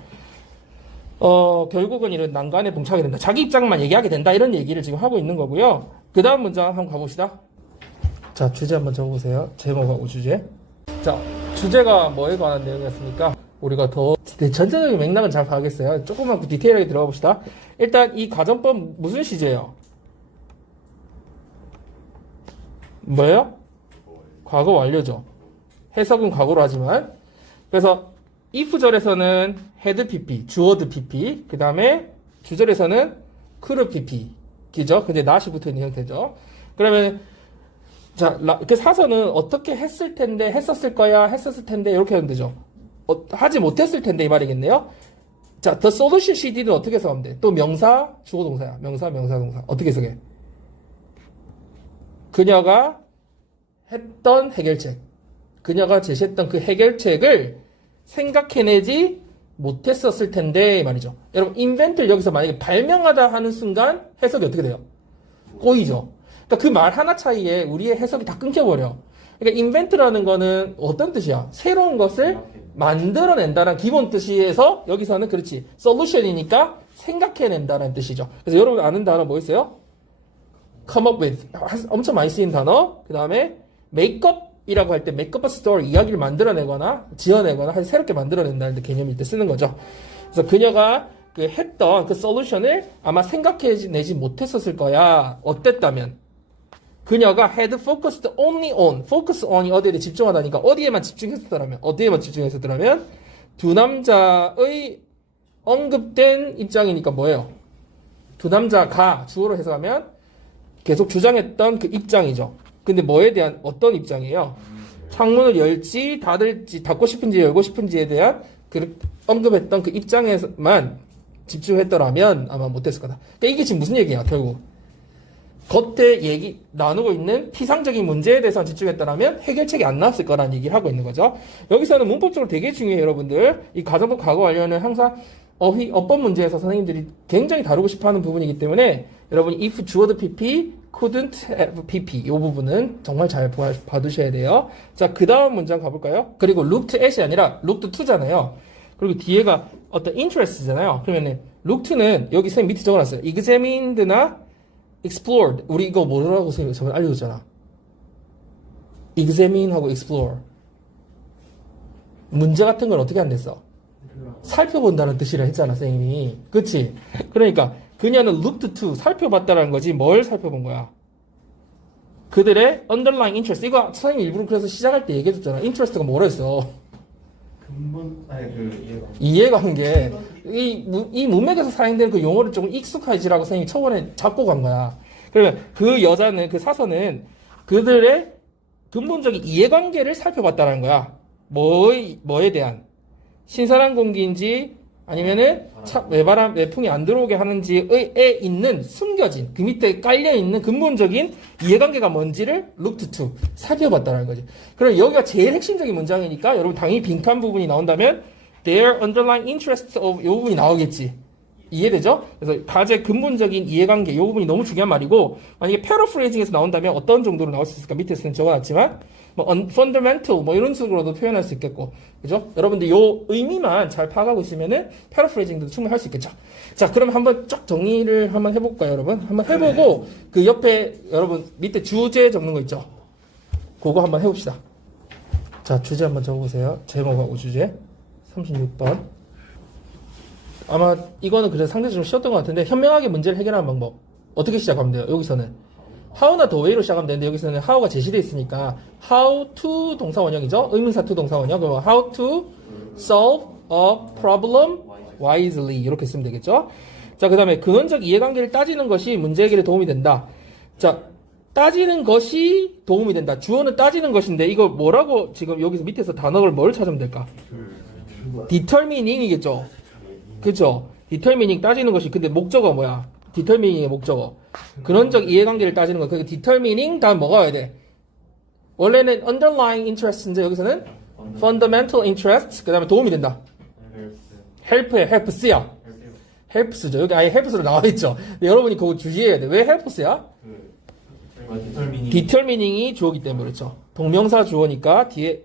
결국은 이런 난관에 봉착하게 된다. 자기 입장만 얘기하게 된다. 이런 얘기를 지금 하고 있는 거고요. 그 다음 문장 한번 가봅시다. 자, 주제 한번 적어보세요. 제목하고 주제. 자, 주제가 뭐에 관한 내용이었습니까? 우리가 더 전체적인 맥락은 잘 봐야겠어요. 조금만 디테일하게 들어가 봅시다. 일단 이 가정법 무슨 시제예요? 뭐예요? 과거 완료죠. 해석은 과거로 하지만 그래서 if절에서는 had pp, 주어드 pp, 그 다음에 주절에서는 could pp, 그죠? 근데 not이 붙어 있는 형태죠. 그러면 자, 그 사서는 어떻게 했을 텐데, 했었을 거야, 했었을 텐데 이렇게 하면 되죠. 하지 못했을 텐데 이 말이겠네요. 자, the solution she did는 어떻게 해석하면 돼? 또 명사, 주어 동사야. 명사, 동사. 어떻게 해석해? 그녀가 했던 해결책, 그녀가 제시했던 그 해결책을 생각해내지 못했었을 텐데 이 말이죠. 여러분 인벤트를 여기서 만약에 발명하다 하는 순간 해석이 어떻게 돼요? 꼬이죠. 그러니까 그 말 하나 차이에 우리의 해석이 다 끊겨버려. 그러니까 인벤트라는 거는 어떤 뜻이야? 새로운 것을 만들어낸다는 기본 뜻에서 여기서는 그렇지 솔루션이니까 생각해낸다는 뜻이죠. 그래서 여러분 아는 단어 뭐 있어요? come up with 엄청 많이 쓰인 단어. 그 다음에 make up 이라고 할 때 make up a story 이야기를 만들어내거나 지어내거나 아주 새롭게 만들어낸다는 개념일 때 쓰는 거죠. 그래서 그녀가 그 했던 그 솔루션을 아마 생각해내지 못했었을 거야. 어땠다면 그녀가 had focused only on focus on이 어디에 집중하다니까 어디에만 집중했었더라면 두 남자의 언급된 입장이니까 뭐예요? 두 남자가 주어로 해석하면 계속 주장했던 그 입장이죠. 근데 뭐에 대한 어떤 입장이에요? 창문을 열지 닫을지 닫고 싶은지 열고 싶은지에 대한 그 언급했던 그 입장에만 집중했더라면 아마 못했을 거다. 그러니까 이게 지금 무슨 얘기야 결국 겉에 얘기 나누고 있는 피상적인 문제에 대해서 집중했더라면 해결책이 안 나왔을 거라는 얘기를 하고 있는 거죠. 여기서는 문법적으로 되게 중요해요 여러분들. 이 가정법 과거 완료는 항상 어법 문제에서 선생님들이 굉장히 다루고 싶어하는 부분이기 때문에 여러분이 if 주어드 pp couldn't have pp 이 부분은 정말 잘 봐두셔야 돼요. 자, 그 다음 문장 가볼까요? 그리고 looked at이 아니라 looked to잖아요. 그리고 뒤에가 어떤 interest잖아요. 그러면 look to는 여기 선생님 밑에 적어놨어요. examined나 explored. 우리 이거 뭐라고 선생님 저번에 알려줬잖아. examine하고 explore. 문제 같은 건 어떻게 안 됐어? 살펴본다는 뜻이라 했잖아 선생님이. 그치? 그러니까 그녀는 looked to 살펴봤다라는 거지 뭘 살펴본 거야? 그들의 underlying interest. 이거 선생님 일부러 그래서 시작할 때 얘기해줬잖아. interest가 뭐라 했어? 근본 아니 그 이해관계. 이 문맥에서 사용되는 그 용어를 조금 익숙해지라고 선생님이 초반에 잡고 간 거야. 그러면 그 여자는 그 사서는 그들의 근본적인 이해관계를 살펴봤다는 거야. 뭐에 대한? 신선한 공기인지 아니면은 외풍이 안 들어오게 하는지에 있는 숨겨진 그 밑에 깔려 있는 근본적인 이해관계가 뭔지를 looked to 살펴봤다는 거지. 그럼 여기가 제일 핵심적인 문장이니까 여러분 당연히 빈칸 부분이 나온다면 their underlying interests of 이 부분이 나오겠지. 이해되죠? 그래서 가장 근본적인 이해관계 이 부분이 너무 중요한 말이고 만약에 paraphrasing에서 나온다면 어떤 정도로 나올 수 있을까 밑에서는 적어놨지만 뭐 fundamental 뭐 이런 식으로도 표현할 수 있겠고 그죠? 여러분들 요 의미만 잘 파악하고 있으면은 paraphrasing도 충분히 할 수 있겠죠. 자, 그럼 한번 쫙 정리를 한번 해볼까요, 여러분? 한번 해보고 그 옆에 여러분 밑에 주제 적는 거 있죠? 그거 한번 해봅시다. 자, 주제 한번 적어보세요. 제목하고 주제 36번. 아마 이거는 그래서 상대적으로 쉬웠던 것 같은데 현명하게 문제를 해결하는 방법 어떻게 시작하면 돼요? 여기서는 how나 the way로 시작하면 되는데 여기서는 how가 제시되어 있으니까 how to 동사 원형이죠. 의문사 to 동사 원형. 그럼 how to solve a problem wisely 이렇게 쓰면 되겠죠. 자, 그 다음에 근원적 이해관계를 따지는 것이 문제 해결에 도움이 된다. 자, 따지는 것이 도움이 된다. 주어는 따지는 것인데 이거 뭐라고 지금 여기서 밑에서 단어를 뭘 찾으면 될까? determining이겠죠. 그죠? determining 따지는 것이 근데 목적어 뭐야? determining의 목적어. 근원적 이해관계를 따지는 거. 그게 determining 다음 뭐가 와야 돼? 원래는 underlying interest인데 여기서는 fundamental interest. 그다음에 도움이 된다. help에 helps야. helps죠. 여기 아예 helps로 나와 있죠. 근데 여러분이 그거 주의해야 돼. 왜 helps야? determining이 주어기 때문에 그렇죠. 동명사 주어니까 뒤에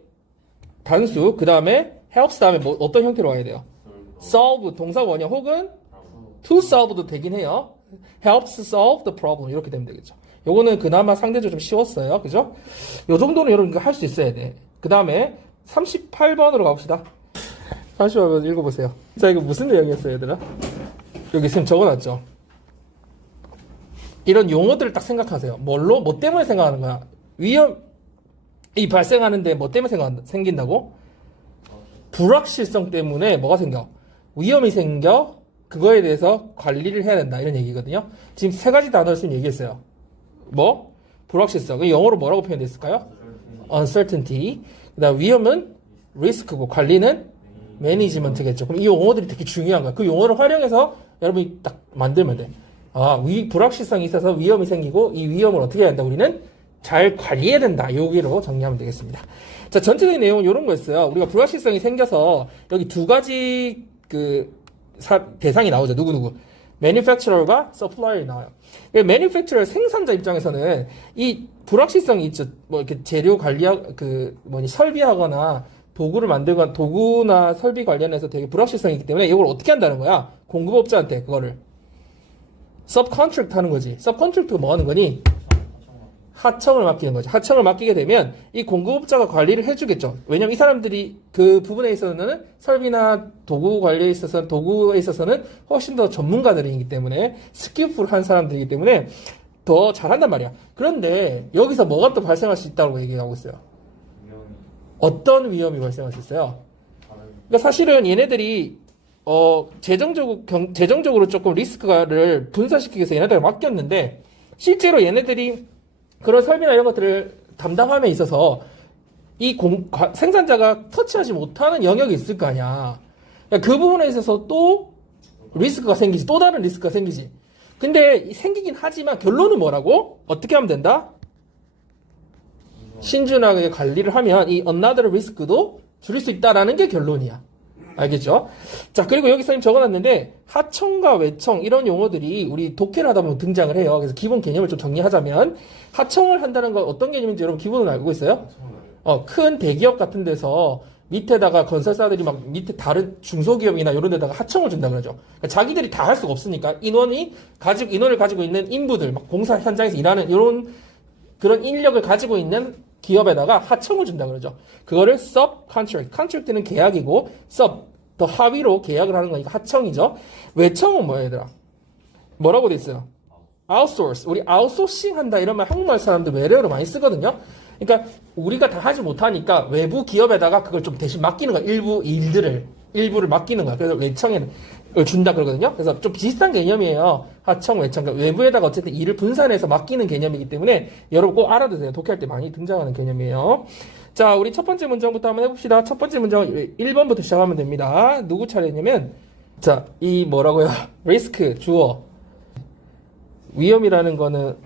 단수. 그다음에 helps 다음에 뭐 어떤 형태로 와야 돼요? solve 동사 원형 혹은 to solve도 되긴 해요. helps solve the problem 이렇게 되면 되겠죠. 요거는 그나마 상대적으로 좀 쉬웠어요. 그죠? 요 정도는 여러분 할 수 있어야 돼. 그 다음에 38번으로 가봅시다. 38번 읽어보세요. 자, 이거 무슨 내용이었어요, 얘들아? 여기 지금 적어놨죠? 이런 용어들을 딱 생각하세요. 뭐 때문에 생각하는 거야? 위험이 발생하는데 뭐 때문에 생긴다고? 불확실성 때문에 뭐가 생겨? 위험이 생겨. 그거에 대해서 관리를 해야 된다. 이런 얘기거든요. 지금 세 가지 단어를 지금 얘기했어요. 뭐? 불확실성. 영어로 뭐라고 표현됐을까요? uncertainty. 그 다음 위험은 risk고 관리는 management겠죠. 그럼 이 용어들이 되게 중요한 거야. 그 용어를 활용해서 여러분이 딱 만들면 돼. 불확실성이 있어서 위험이 생기고 이 위험을 어떻게 해야 한다? 우리는 잘 관리해야 된다. 여기로 정리하면 되겠습니다. 자, 전체적인 내용은 이런 거였어요. 우리가 불확실성이 생겨서 여기 두 가지 대상이 나오죠. 누구? manufacturer과 supplier이 나와요. manufacturer 생산자 입장에서는 이 불확실성이 있죠. 뭐 이렇게 재료 설비하거나 도구를 만들거나 도구나 설비 관련해서 되게 불확실성이 있기 때문에 이걸 어떻게 한다는 거야? 공급업자한테 그거를 subcontract 하는 거지. subcontract가 뭐 하는 거니? 하청을 맡기는 거죠. 하청을 맡기게 되면 이 공급업자가 관리를 해주겠죠. 왜냐면 이 사람들이 그 부분에 있어서는 설비나 도구에 있어서는 훨씬 더 전문가들이기 때문에 스킬풀한 사람들이기 때문에 더 잘한단 말이야. 그런데 여기서 뭐가 또 발생할 수 있다고 얘기하고 있어요. 어떤 위험이 발생할 수 있어요? 그러니까 사실은 얘네들이 재정적으로 조금 리스크를 분산시키기 위해서 얘네들을 맡겼는데 실제로 얘네들이 그런 설비나 이런 것들을 담당함에 있어서 이 생산자가 터치하지 못하는 영역이 있을 거 아니야. 그러니까 그 부분에 있어서 또 리스크가 생기지. 또 다른 리스크가 생기지. 근데 생기긴 하지만 결론은 뭐라고? 어떻게 하면 된다? 신중하게 관리를 하면 이 another risk도 줄일 수 있다라는 게 결론이야. 알겠죠? 자, 그리고 여기 선생님 적어놨는데 하청과 외청 이런 용어들이 우리 독해를 하다 보면 등장을 해요. 그래서 기본 개념을 좀 정리하자면 하청을 한다는 건 어떤 개념인지 여러분 기본은 알고 있어요? 큰 대기업 같은 데서 밑에다가 건설사들이 막 밑에 다른 중소기업이나 이런 데다가 하청을 준다 그러죠. 그러니까 자기들이 다 할 수가 없으니까 인원을 가지고 있는 인부들, 막 공사 현장에서 일하는 이런 그런 인력을 가지고 있는 기업에다가 하청을 준다 그러죠. 그거를 subcontract, contract는 계약이고 더 하위로 계약을 하는 거니까 하청이죠. 외청은 뭐야 얘들아? 뭐라고 돼 있어요? outsource. 우리 아웃소싱 한다 이러면 한국말 사람들 외래어로 많이 쓰거든요. 그러니까 우리가 다 하지 못하니까 외부 기업에다가 그걸 좀 대신 맡기는 거야. 일부를 맡기는 거야. 그래서 외청에 준다 그러거든요. 그래서 좀 비슷한 개념이에요. 하청, 외청. 그러니까 외부에다가 어쨌든 일을 분산해서 맡기는 개념이기 때문에 여러분 꼭 알아두세요. 독해할 때 많이 등장하는 개념이에요. 자, 우리 첫 번째 문장부터 한번 해봅시다. 첫 번째 문장은 1번부터 시작하면 됩니다. 누구 차례냐면 자, 이 뭐라고요? 리스크, 주어. 위험이라는 거는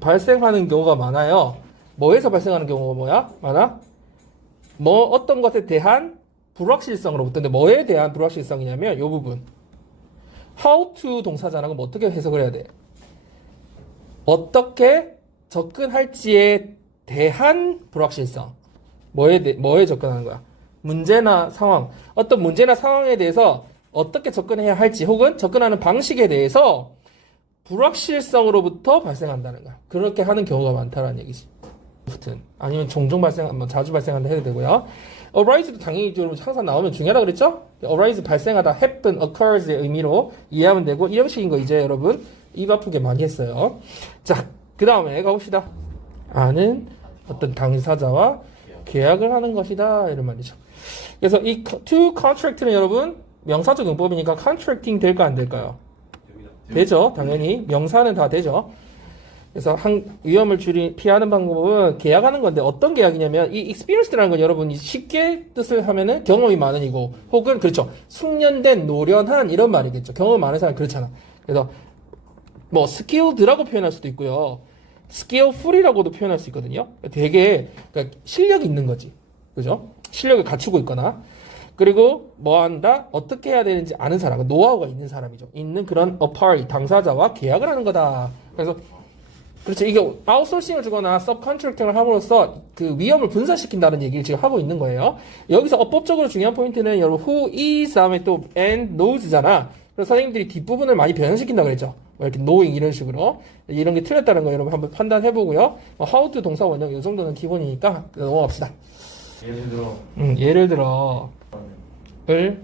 발생하는 경우가 많아요. 뭐에서 발생하는 경우가 많아? 어떤 것에 대한 불확실성으로부터. 근데 뭐에 대한 불확실성이냐면 이 부분. how to 동사잖아. 그럼 어떻게 해석을 해야 돼? 어떻게 접근할지에 대한 불확실성. 뭐에 접근하는 거야? 문제나 상황. 어떤 문제나 상황에 대해서 어떻게 접근해야 할지 혹은 접근하는 방식에 대해서 불확실성으로부터 발생한다는 거야. 그렇게 하는 경우가 많다라는 얘기지. 아니면 종종 자주 발생한다 해도 되고요. arise도 당연히 여러분 항상 나오면 중요하다 그랬죠? arise 발생하다, happen, occurs의 의미로 이해하면 되고 이 형식인 거 이제 여러분 입 아프게 많이 했어요. 자, 그 다음에 가봅시다. 아는 어떤 당사자와 계약을 하는 것이다 이런 말이죠. 그래서 이 to contract는 여러분 명사적 용법이니까 contracting 될까 안 될까요? 되죠. 당연히 명사는 다 되죠. 그래서 위험을 피하는 방법은 계약하는 건데 어떤 계약이냐면 이 experience라는 건 여러분이 쉽게 뜻을 하면은 경험이 많은 이고 혹은 그렇죠. 숙련된 노련한 이런 말이겠죠. 경험 많은 사람 그렇잖아. 그래서 skilled라고 표현할 수도 있고요. skillful이라고도 표현할 수 있거든요. 되게 그러니까 실력이 있는 거지. 그죠? 실력을 갖추고 있거나 그리고 뭐 한다? 어떻게 해야 되는지 아는 사람, 노하우가 있는 사람이죠. 있는 그런 a party, 당사자와 계약을 하는 거다. 그래서 그렇죠. 이게 아웃소싱을 주거나 서브컨트랙팅을 함으로써 그 위험을 분산시킨다는 얘기를 지금 하고 있는 거예요. 여기서 어법적으로 중요한 포인트는 여러분 who is 다음에 또 and knows잖아. 그래서 선생님들이 뒷부분을 많이 변형시킨다 그랬죠. 뭐 이렇게 knowing 이런 식으로 이런 게 틀렸다는 거 여러분 한번 판단해 보고요. how to 동사 원형 이 정도는 기본이니까 넘어갑시다. 예를 들어 예를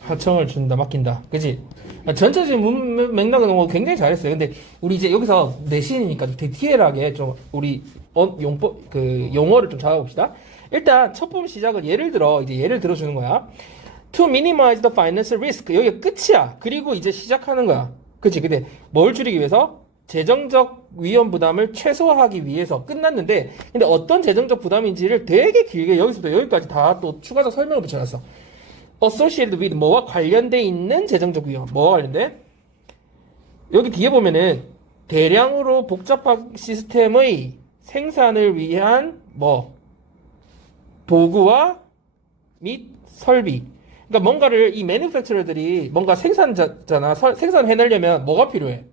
하청을 준다 맡긴다. 그지? 전체적인 맥락은 뭐 굉장히 잘했어요. 근데 우리 이제 여기서 내신이니까 좀 디테일하게 좀 우리 용법 그 용어를 좀 잡아봅시다. 일단 첫 부분 시작은 예를 들어 이제 예를 들어주는 거야. To minimize the financial risk 여기가 끝이야. 그리고 이제 시작하는 거야. 그치? 근데 뭘 줄이기 위해서? 재정적 위험 부담을 최소화하기 위해서 끝났는데 근데 어떤 재정적 부담인지를 되게 길게 여기서부터 여기까지 다 또 추가적 설명을 붙여놨어. associated with 뭐와 관련돼 있는 재정적 위험 뭐와 관련돼? 여기 뒤에 보면은 대량으로 복잡한 시스템의 생산을 위한 뭐 도구와 및 설비 그러니까 뭔가를 이 매니팩처러들이 뭔가 생산자잖아 생산해내려면 뭐가 필요해?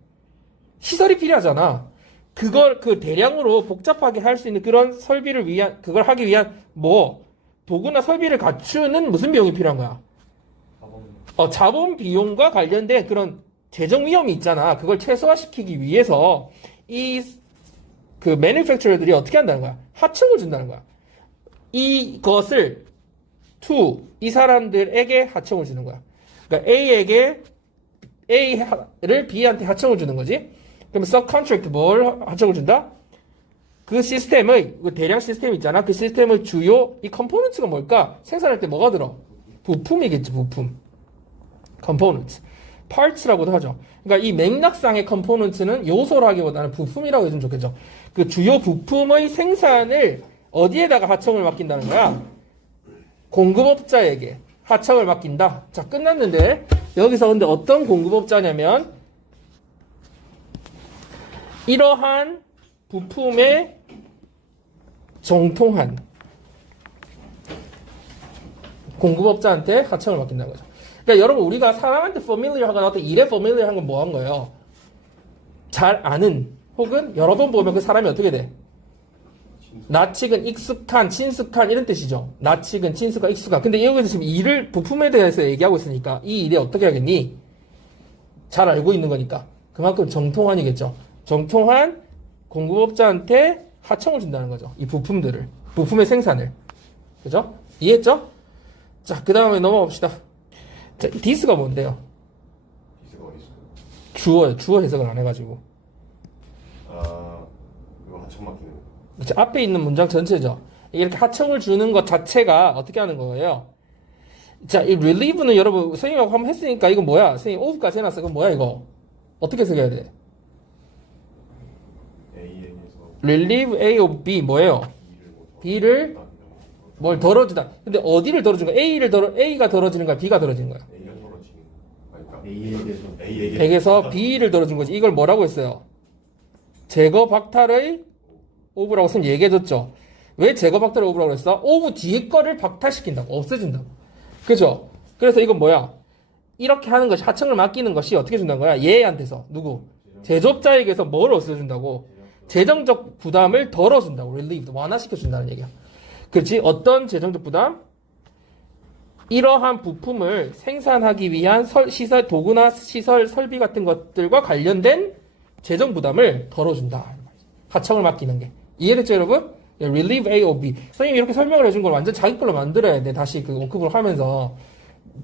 시설이 필요하잖아. 그걸 그 대량으로 복잡하게 할 수 있는 그런 설비를 위한 그걸 하기 위한 뭐 도구나 설비를 갖추는 무슨 비용이 필요한 거야? 자본 비용과 관련된 그런 재정 위험이 있잖아. 그걸 최소화시키기 위해서 이 그 매니팩처러들이 어떻게 한다는 거야? 하청을 준다는 거야. 이것을 to 이 사람들에게 하청을 주는 거야. 그러니까 A를 B한테 하청을 주는 거지. 그러면 subcontract 뭘 하청을 준다? 그 시스템의 그 대량 시스템 있잖아. 그 시스템의 주요 이 컴포넌트가 뭘까? 생산할 때 뭐가 들어? 부품이겠지. 부품. 컴포넌트. parts라고도 하죠. 그러니까 이 맥락상의 컴포넌트는 요소라기보다는 부품이라고 해주면 좋겠죠. 그 주요 부품의 생산을 어디에다가 하청을 맡긴다는 거야? 공급업자에게 하청을 맡긴다. 자, 끝났는데 여기서 근데 어떤 공급업자냐면 이러한 부품에 정통한 공급업자한테 하청을 맡긴다는 거죠. 그러니까 여러분 우리가 사람한테 familiar 하거나 어떤 일에 familiar 한 건 뭐 한 거예요? 잘 아는 혹은 여러 번 보면 그 사람이 어떻게 돼? 나치근, 익숙한, 친숙한 이런 뜻이죠. 나치근, 친숙한, 익숙한. 근데 여기서 지금 일을 부품에 대해서 얘기하고 있으니까 이 일에 어떻게 하겠니? 잘 알고 있는 거니까 그만큼 정통한이겠죠. 정통한 공급업자한테 하청을 준다는 거죠. 이 부품들을. 부품의 생산을. 그죠? 이해했죠? 자, 그 다음에 넘어갑시다. 자, 디스가 뭔데요? 디스가 어디 있어요? 주어요. 주어 해석을 안 해가지고. 그거 하청 맡기는 거. 그쵸? 앞에 있는 문장 전체죠. 이렇게 하청을 주는 것 자체가 어떻게 하는 거예요? 자, 이 relieve는 여러분, 선생님하고 한번 했으니까 이거 뭐야? 선생님 over까지 해놨어. 이건 뭐야, 이거? 어떻게 해석해야 돼? A에서 relieve A of B 뭐예요? B를 뭘 덜어주다. 근데 어디를 덜어준 거야? A가 덜어지는 거야? B가 덜어지는 거야? A가 떨어지는 거. 그러니까 A에게서 100에서 B를 덜어준 거지. 이걸 뭐라고 했어요? 제거 박탈의 오브라고 선생님 얘기해줬죠. 왜 제거 박탈의 오브라고 했어? 오브 뒤에 거를 박탈시킨다고. 없애준다고. 그죠? 그래서 이건 뭐야? 이렇게 하는 것이 하청을 맡기는 것이 어떻게 준다는 거야? 얘한테서. 누구? 제조업자에게서 뭘 없애준다고? 재정적 부담을 덜어준다고. relieve. 완화시켜준다는 얘기야. 그렇지? 어떤 재정적 부담? 이러한 부품을 생산하기 위한 시설, 도구나 시설, 설비 같은 것들과 관련된 재정 부담을 덜어준다. 하청을 맡기는 게. 이해됐죠, 여러분? relieve A of B. 선생님이 이렇게 설명을 해준 걸 완전 자기 걸로 만들어야 돼. 다시 그 워크북을 하면서.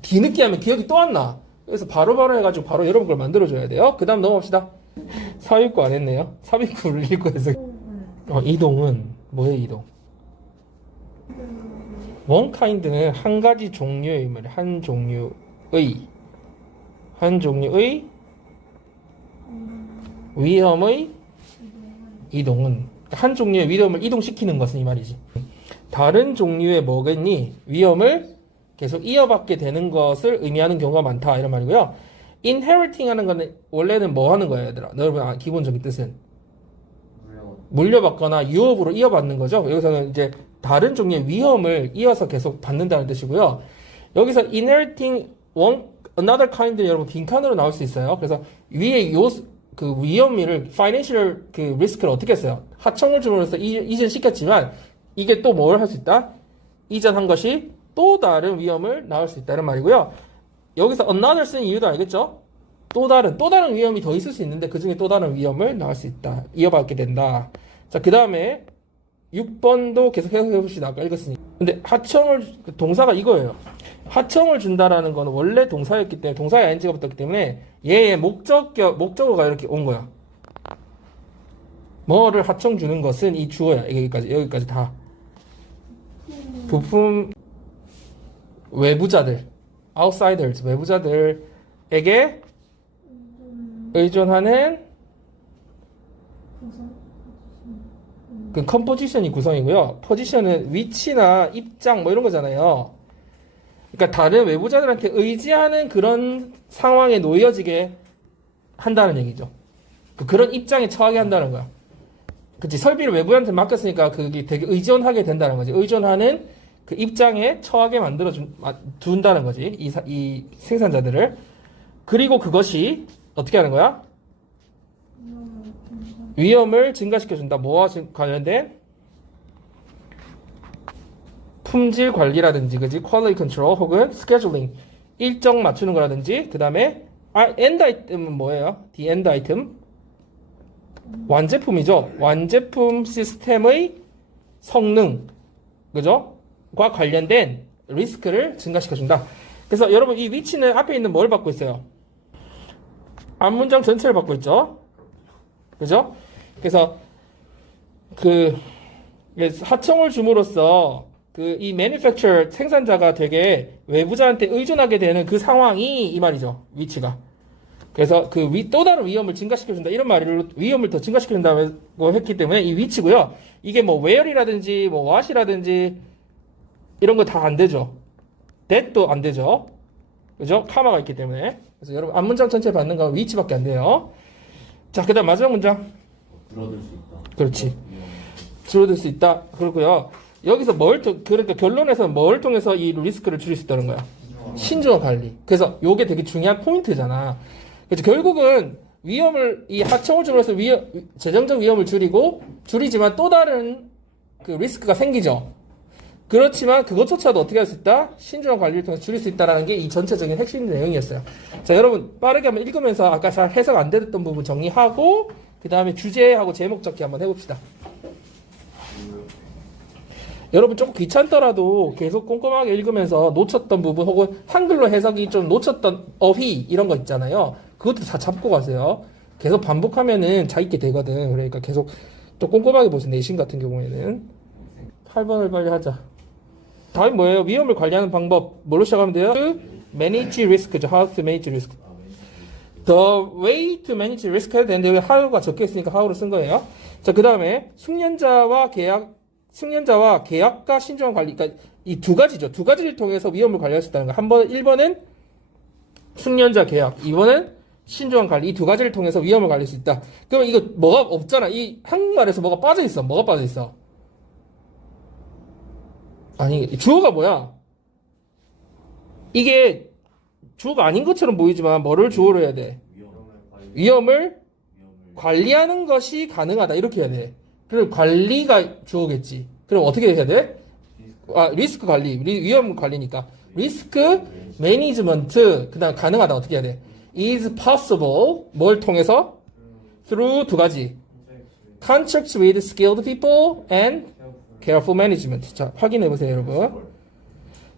뒤늦게 하면 기억이 또 안 나. 그래서 바로바로 해가지고 바로 여러분 걸 만들어줘야 돼요. 그 다음 넘어갑시다. 사육구 안 했네요. 삽입구를 읽고 해서. 이동은, 뭐예요, 이동? one kind는 한 가지 종류의 말이에요. 한 종류의 위험의 이동은 한 종류의 위험을 이동시키는 것은 이 말이지. 다른 종류의 뭐겠니? 위험을 계속 이어받게 되는 것을 의미하는 경우가 많다 이런 말이고요. inheriting 하는 거는 원래는 뭐 하는 거예요, 얘들아? 여러분 기본적인 뜻은 물려받거나 유업으로 이어받는 거죠. 여기서는 이제 다른 종류의 위험을 이어서 계속 받는다는 뜻이고요. 여기서 inheriting another kind는 여러분 빈칸으로 나올 수 있어요. 그래서 위에 그 위험을 financial 그 리스크를 어떻게 했어요? 하청을 줌으로써 이전시켰지만 이게 또 뭘 할 수 있다? 이전한 것이 또 다른 위험을 낳을 수 있다는 말이고요. 여기서 another 쓴 이유도 알겠죠? 또 다른 위험이 더 있을 수 있는데 그 중에 또 다른 위험을 낳을 수 있다. 이어받게 된다. 자, 그 다음에 6번도 계속 해봅시다. 아까 읽었으니까. 근데 동사가 이거예요. 하청을 준다라는 건 원래 동사였기 때문에, 동사에 ing가 붙었기 때문에 얘의 목적어가 이렇게 온 거야. 뭐를 하청 주는 것은 이 주어야. 여기까지 다. 부품 외부자들, outsiders, 외부자들에게 의존하는 그 컴포지션이 구성이고요. 포지션은 위치나 입장 뭐 이런 거잖아요. 그러니까 다른 외부자들한테 의지하는 그런 상황에 놓여지게 한다는 얘기죠. 그런 입장에 처하게 한다는 거야. 그치? 설비를 외부한테 맡겼으니까 그게 되게 의존하게 된다는 거지. 의존하는 그 입장에 처하게 둔다는 거지. 이 생산자들을. 그리고 그것이 어떻게 하는 거야? 위험을 증가시켜준다. 뭐와 관련된? 품질 관리라든지, 그지? quality control 혹은 scheduling. 일정 맞추는 거라든지, 그 다음에, end item은 뭐예요? the end item. 완제품이죠. 완제품 시스템의 성능, 그죠? 과 관련된 리스크를 증가시켜준다. 그래서 여러분 이 위치는 앞에 있는 뭘 받고 있어요? 앞문장 전체를 받고 있죠. 그죠? 그래서 하청을 줌으로써 이 manufacturer 생산자가 되게 외부자한테 의존하게 되는 그 상황이 이 말이죠. 위치가. 그래서 또 다른 위험을 증가시켜준다. 이런 말로 위험을 더 증가시켜준다고 했기 때문에 이 위치고요. 이게 뭐 where이라든지 뭐 what이라든지 이런 거 다 안 되죠. that도 안 되죠. 그죠? 카마가 있기 때문에. 그래서 여러분 앞문장 전체 받는 건 위치밖에 안 돼요. 자, 그 다음 마지막 문장. 줄어들 수 있다. 그렇지. 줄어들 수 있다. 그렇고요. 여기서 그러니까 결론에서는 뭘 통해서 이 리스크를 줄일 수 있다는 거야? 신중한 관리. 그래서 요게 되게 중요한 포인트잖아. 그래서 결국은 이 하청을 줌으로써 재정적 위험을 줄이지만 또 다른 그 리스크가 생기죠. 그렇지만 그것조차도 어떻게 할 수 있다? 신중한 관리를 통해서 줄일 수 있다는 게 이 전체적인 핵심 내용이었어요. 자, 여러분 빠르게 한번 읽으면서 아까 잘 해석 안 됐던 부분 정리하고 그 다음에 주제하고 제목 적기 한번 해봅시다. 여러분 조금 귀찮더라도 계속 꼼꼼하게 읽으면서 놓쳤던 부분 혹은 한글로 해석이 좀 놓쳤던 어휘 이런 거 있잖아요. 그것도 다 잡고 가세요. 계속 반복하면은 자기게 되거든. 그러니까 계속 좀 꼼꼼하게 보세요. 내신 같은 경우에는. 8번을 빨리 하자. 다음이 뭐예요? 위험을 관리하는 방법. 뭘로 시작하면 돼요? manage risk죠. How to manage risk. The way to manage risk 해야 되는데 여기 how가 적혀 있으니까 how로 쓴 거예요. 자, 그 다음에 숙련자와 계약과 신중한 관리. 그러니까 이 두 가지죠. 두 가지를 통해서 위험을 관리할 수 있다는 거. 1번은 숙련자 계약. 2번은 신중한 관리. 이 두 가지를 통해서 위험을 관리할 수 있다. 그러면 이거 뭐가 없잖아. 이 한국말에서 뭐가 빠져 있어. 뭐가 빠져 있어? 아니, 주어가 뭐야? 이게 주어가 아닌 것처럼 보이지만 뭐를 주어로 해야 돼? 위험을 관리하는 것이 가능하다. 이렇게 해야 돼. 그럼 관리가 주어겠지. 그럼 어떻게 해야 돼? 리스크 관리. 위험 관리니까. 리스크 매니지먼트. 그 다음 가능하다. 어떻게 해야 돼? is possible. 뭘 통해서? through 두 가지. contracts with skilled people and careful management. 자, 확인해 보세요, 여러분.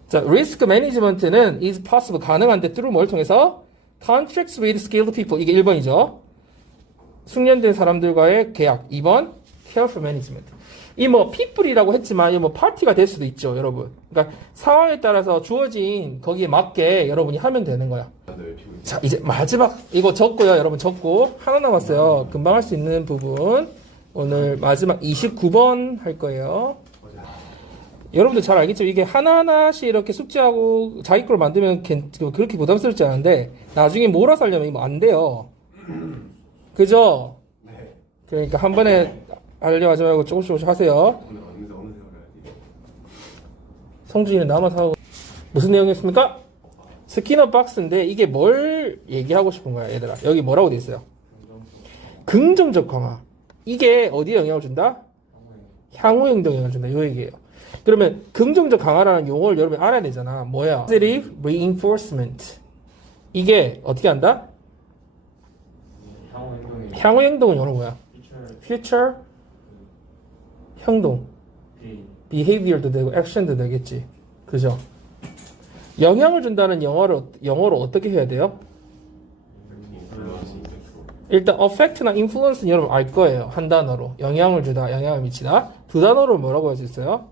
자, risk management는 is possible. 가능한데 through 뭘 통해서? contracts with skilled people. 이게 1번이죠. 숙련된 사람들과의 계약. 2번 careful management. 이 people이라고 했지만 이 파티가 될 수도 있죠, 여러분. 그러니까 상황에 따라서 주어진 거기에 맞게 여러분이 하면 되는 거야. 자, 이제 마지막 이거 적고요, 여러분 적고 하나 남았어요. 금방 할 수 있는 부분. 오늘 마지막 29번 할 거예요. 여러분들 잘 알겠죠? 이게 하나하나씩 이렇게 숙제하고 자기 걸 만들면 그렇게 부담스럽지 않은데 나중에 몰아서 하려면 이거 안 돼요. 그죠? 그러니까 한 번에 알려하지 말고 조금씩 하세요. 어느 세월에 해야 돼? 성준이는 나만 하고 무슨 내용이었습니까? 스키너 박스인데 이게 뭘 얘기하고 싶은 거야 얘들아. 여기 뭐라고 돼 있어요? 긍정적 강화. 이게 어디에 영향을 준다? 향후 행동에 영향을 준다. 요 얘기예요. 그러면 긍정적 강화라는 용어를 여러분 알아야 되잖아. 뭐야? Positive reinforcement. 이게 어떻게 한다? 향후 행동이 향후 행동은 영어로 뭐야? future Future 행동. be behavior도 되고 action도 되겠지. 그죠? 영향을 준다는 영어로 어떻게 해야 돼요? 일단 affect나 influence는 여러분 알 거예요. 한 단어로. 영향을 주다, 영향을 미치다. 두 단어로 뭐라고 할 수 있어요?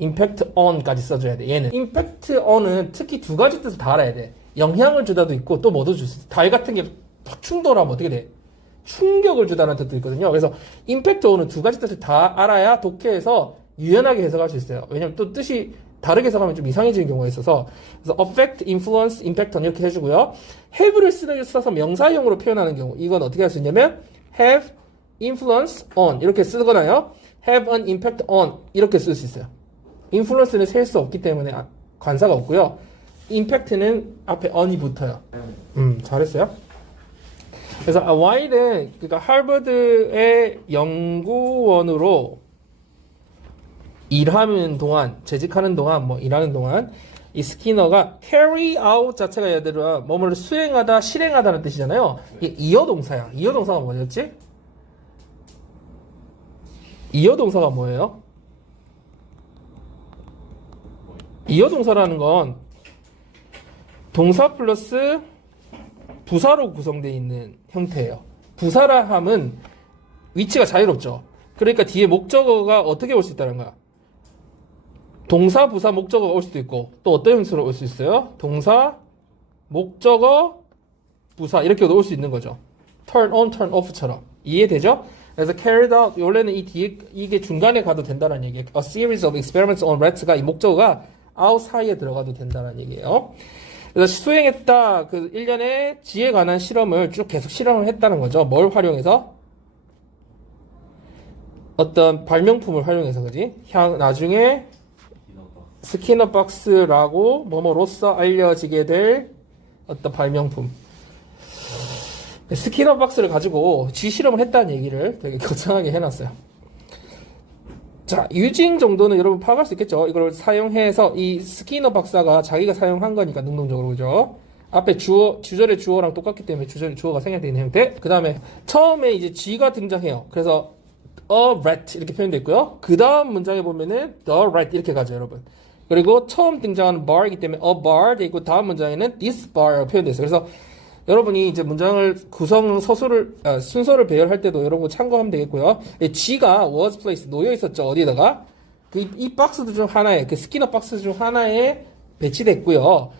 impact on까지 써줘야 돼. 얘는 impact on은 특히 두 가지 뜻을 다 알아야 돼. 영향을 주다도 있고 또 뭐도 줄 수 있어. 달 같은 게 팍 충돌하면 어떻게 돼? 충격을 주다는 뜻도 있거든요. 그래서 impact on은 두 가지 뜻을 다 알아야 독해에서 유연하게 해석할 수 있어요. 왜냐면 또 뜻이 다르게 해석하면 좀 이상해지는 경우가 있어서. 그래서 affect, influence, impact on 이렇게 해주고요. have를 써서 명사형으로 표현하는 경우 이건 어떻게 할 수 있냐면 have influence on 이렇게 쓰거나요. have an impact on 이렇게 쓸 수 있어요. influence는 셀 수 없기 때문에 관사가 없고요. impact는 앞에 on이 붙어요. 잘했어요. 그래서 Y는 그러니까 하버드의 연구원으로 일하는 동안, 재직하는 동안, 뭐 일하는 동안 이 스키너가 carry out 자체가 얘들아 뭐뭐를 수행하다, 실행하다는 뜻이잖아요. 이게 이어동사야. 이어동사가 뭐였지? 이어동사가 뭐예요? 이어동사라는 건 동사 플러스 부사로 구성되어 있는 형태예요. 부사라 함은 위치가 자유롭죠. 그러니까 뒤에 목적어가 어떻게 올 수 있다는 거야? 동사, 부사, 목적어가 올 수도 있고 또 어떤 형태로 올 수 있어요? 동사, 목적어, 부사 이렇게 올 수 있는 거죠. turn on, turn off처럼. 이해되죠? 그래서 carried out 원래는 이 뒤에 이게 중간에 가도 된다는 얘기예요. A series of experiments on rats가 이 목적어가 out 사이에 들어가도 된다는 얘기예요. 그래서 수행했다. 그 1년에 쥐에 관한 실험을 쭉 계속 실험을 했다는 거죠. 뭘 활용해서? 어떤 발명품을 활용해서 그지? 나중에 스키너 박스라고 뭐뭐로써 알려지게 될 어떤 발명품. 스키너 박스를 가지고 쥐 실험을 했다는 얘기를 되게 거창하게 해놨어요. 자, 유징 정도는 여러분 파악할 수 있겠죠? 이걸 사용해서 이 스키너 박사가 자기가 사용한 거니까 능동적으로 그죠? 앞에 주절의 주어랑 똑같기 때문에 주어가 생략되어 있는 형태. 그 다음에 처음에 이제 쥐가 등장해요. 그래서 a rat 이렇게 표현되어 있고요. 그 다음 문장에 보면은 the rat 이렇게 가죠, 여러분. 그리고 처음 등장하는 bar이기 때문에 a bar 돼 있고 다음 문장에는 this bar 표현되어 있어요. 그래서 여러분이 이제 문장을 구성 순서를 배열할 때도 여러분 참고하면 되겠고요. G가 was placed 놓여 있었죠. 어디에다가 이 박스도 중 하나에 그 스키너 박스 중 하나에 배치됐고요.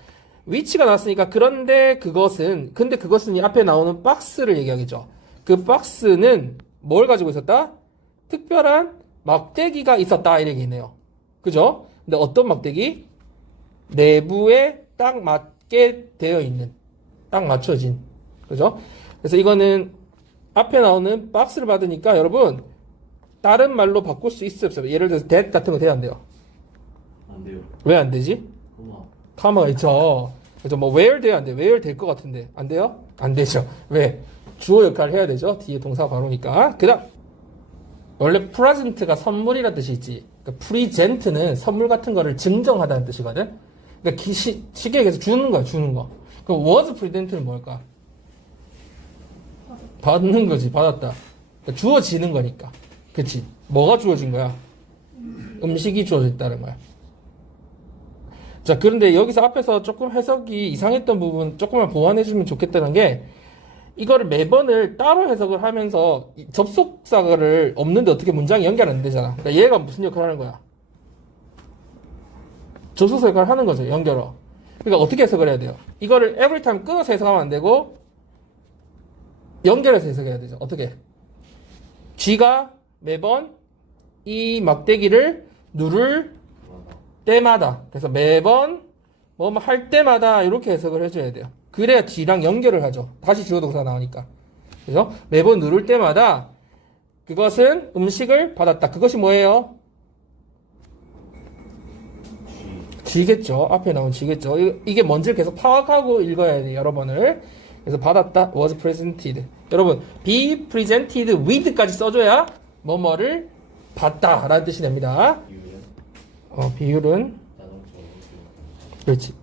위치가 나왔으니까 근데 그것은 이 앞에 나오는 박스를 얘기하겠죠. 그 박스는 뭘 가지고 있었다? 특별한 막대기가 있었다 이렇게 있네요. 그죠? 근데 어떤 막대기? 내부에 딱 맞게 되어 있는. 딱 맞춰진. 그죠? 그래서 이거는 앞에 나오는 박스를 받으니까 여러분 다른 말로 바꿀 수 있어요, 없어요? 예를 들어서 that 같은 거 돼야 안 돼요? 안 돼요. 왜 안 되지? 카마가 있죠. 그죠? 뭐 where 돼야 안 돼. where 될 것 같은데 안 돼요? 안 되죠. 왜? 주어 역할을 해야 되죠. 뒤에 동사 바로니까. 그다음 원래 present가 선물이라는 뜻이 있지. 그러니까 present는 선물 같은 거를 증정하다는 뜻이거든. 그러니까 쉽게 얘기해서 주는 거야, 주는 거. 그럼 was present는 뭘까? 받는 거지, 받았다. 그러니까 주어지는 거니까. 그치? 뭐가 주어진 거야? 음식이 주어졌다는 거야. 자, 그런데 여기서 앞에서 조금 해석이 이상했던 부분 조금만 보완해주면 좋겠다는 게 이거를 매번을 따로 해석을 하면서 접속사를 없는데 어떻게 문장이 연결 안 되잖아. 그러니까 얘가 무슨 역할을 하는 거야? 접속사 역할을 하는 거죠, 연결어. 그러니까 어떻게 해석을 해야 돼요? 이거를 every time 끊어서 해석하면 안 되고 연결해서 해석해야 되죠. 어떻게? G가 매번 이 막대기를 누를 때마다 그래서 매번 뭐 할 때마다 이렇게 해석을 해줘야 돼요. 그래야 G랑 연결을 하죠. 다시 주어 동사가 나오니까. 그죠? 매번 누를 때마다 그것은 음식을 받았다. 그것이 뭐예요? 쥐겠죠. 앞에 나온 쥐겠죠. 이게 뭔지를 계속 파악하고 읽어야 돼요. 여러 번을. 그래서 받았다. was presented. 여러분 be presented with까지 써줘야 뭐뭐를 받다 라는 뜻이 됩니다. 비율은 비율은 자동차로 그렇지.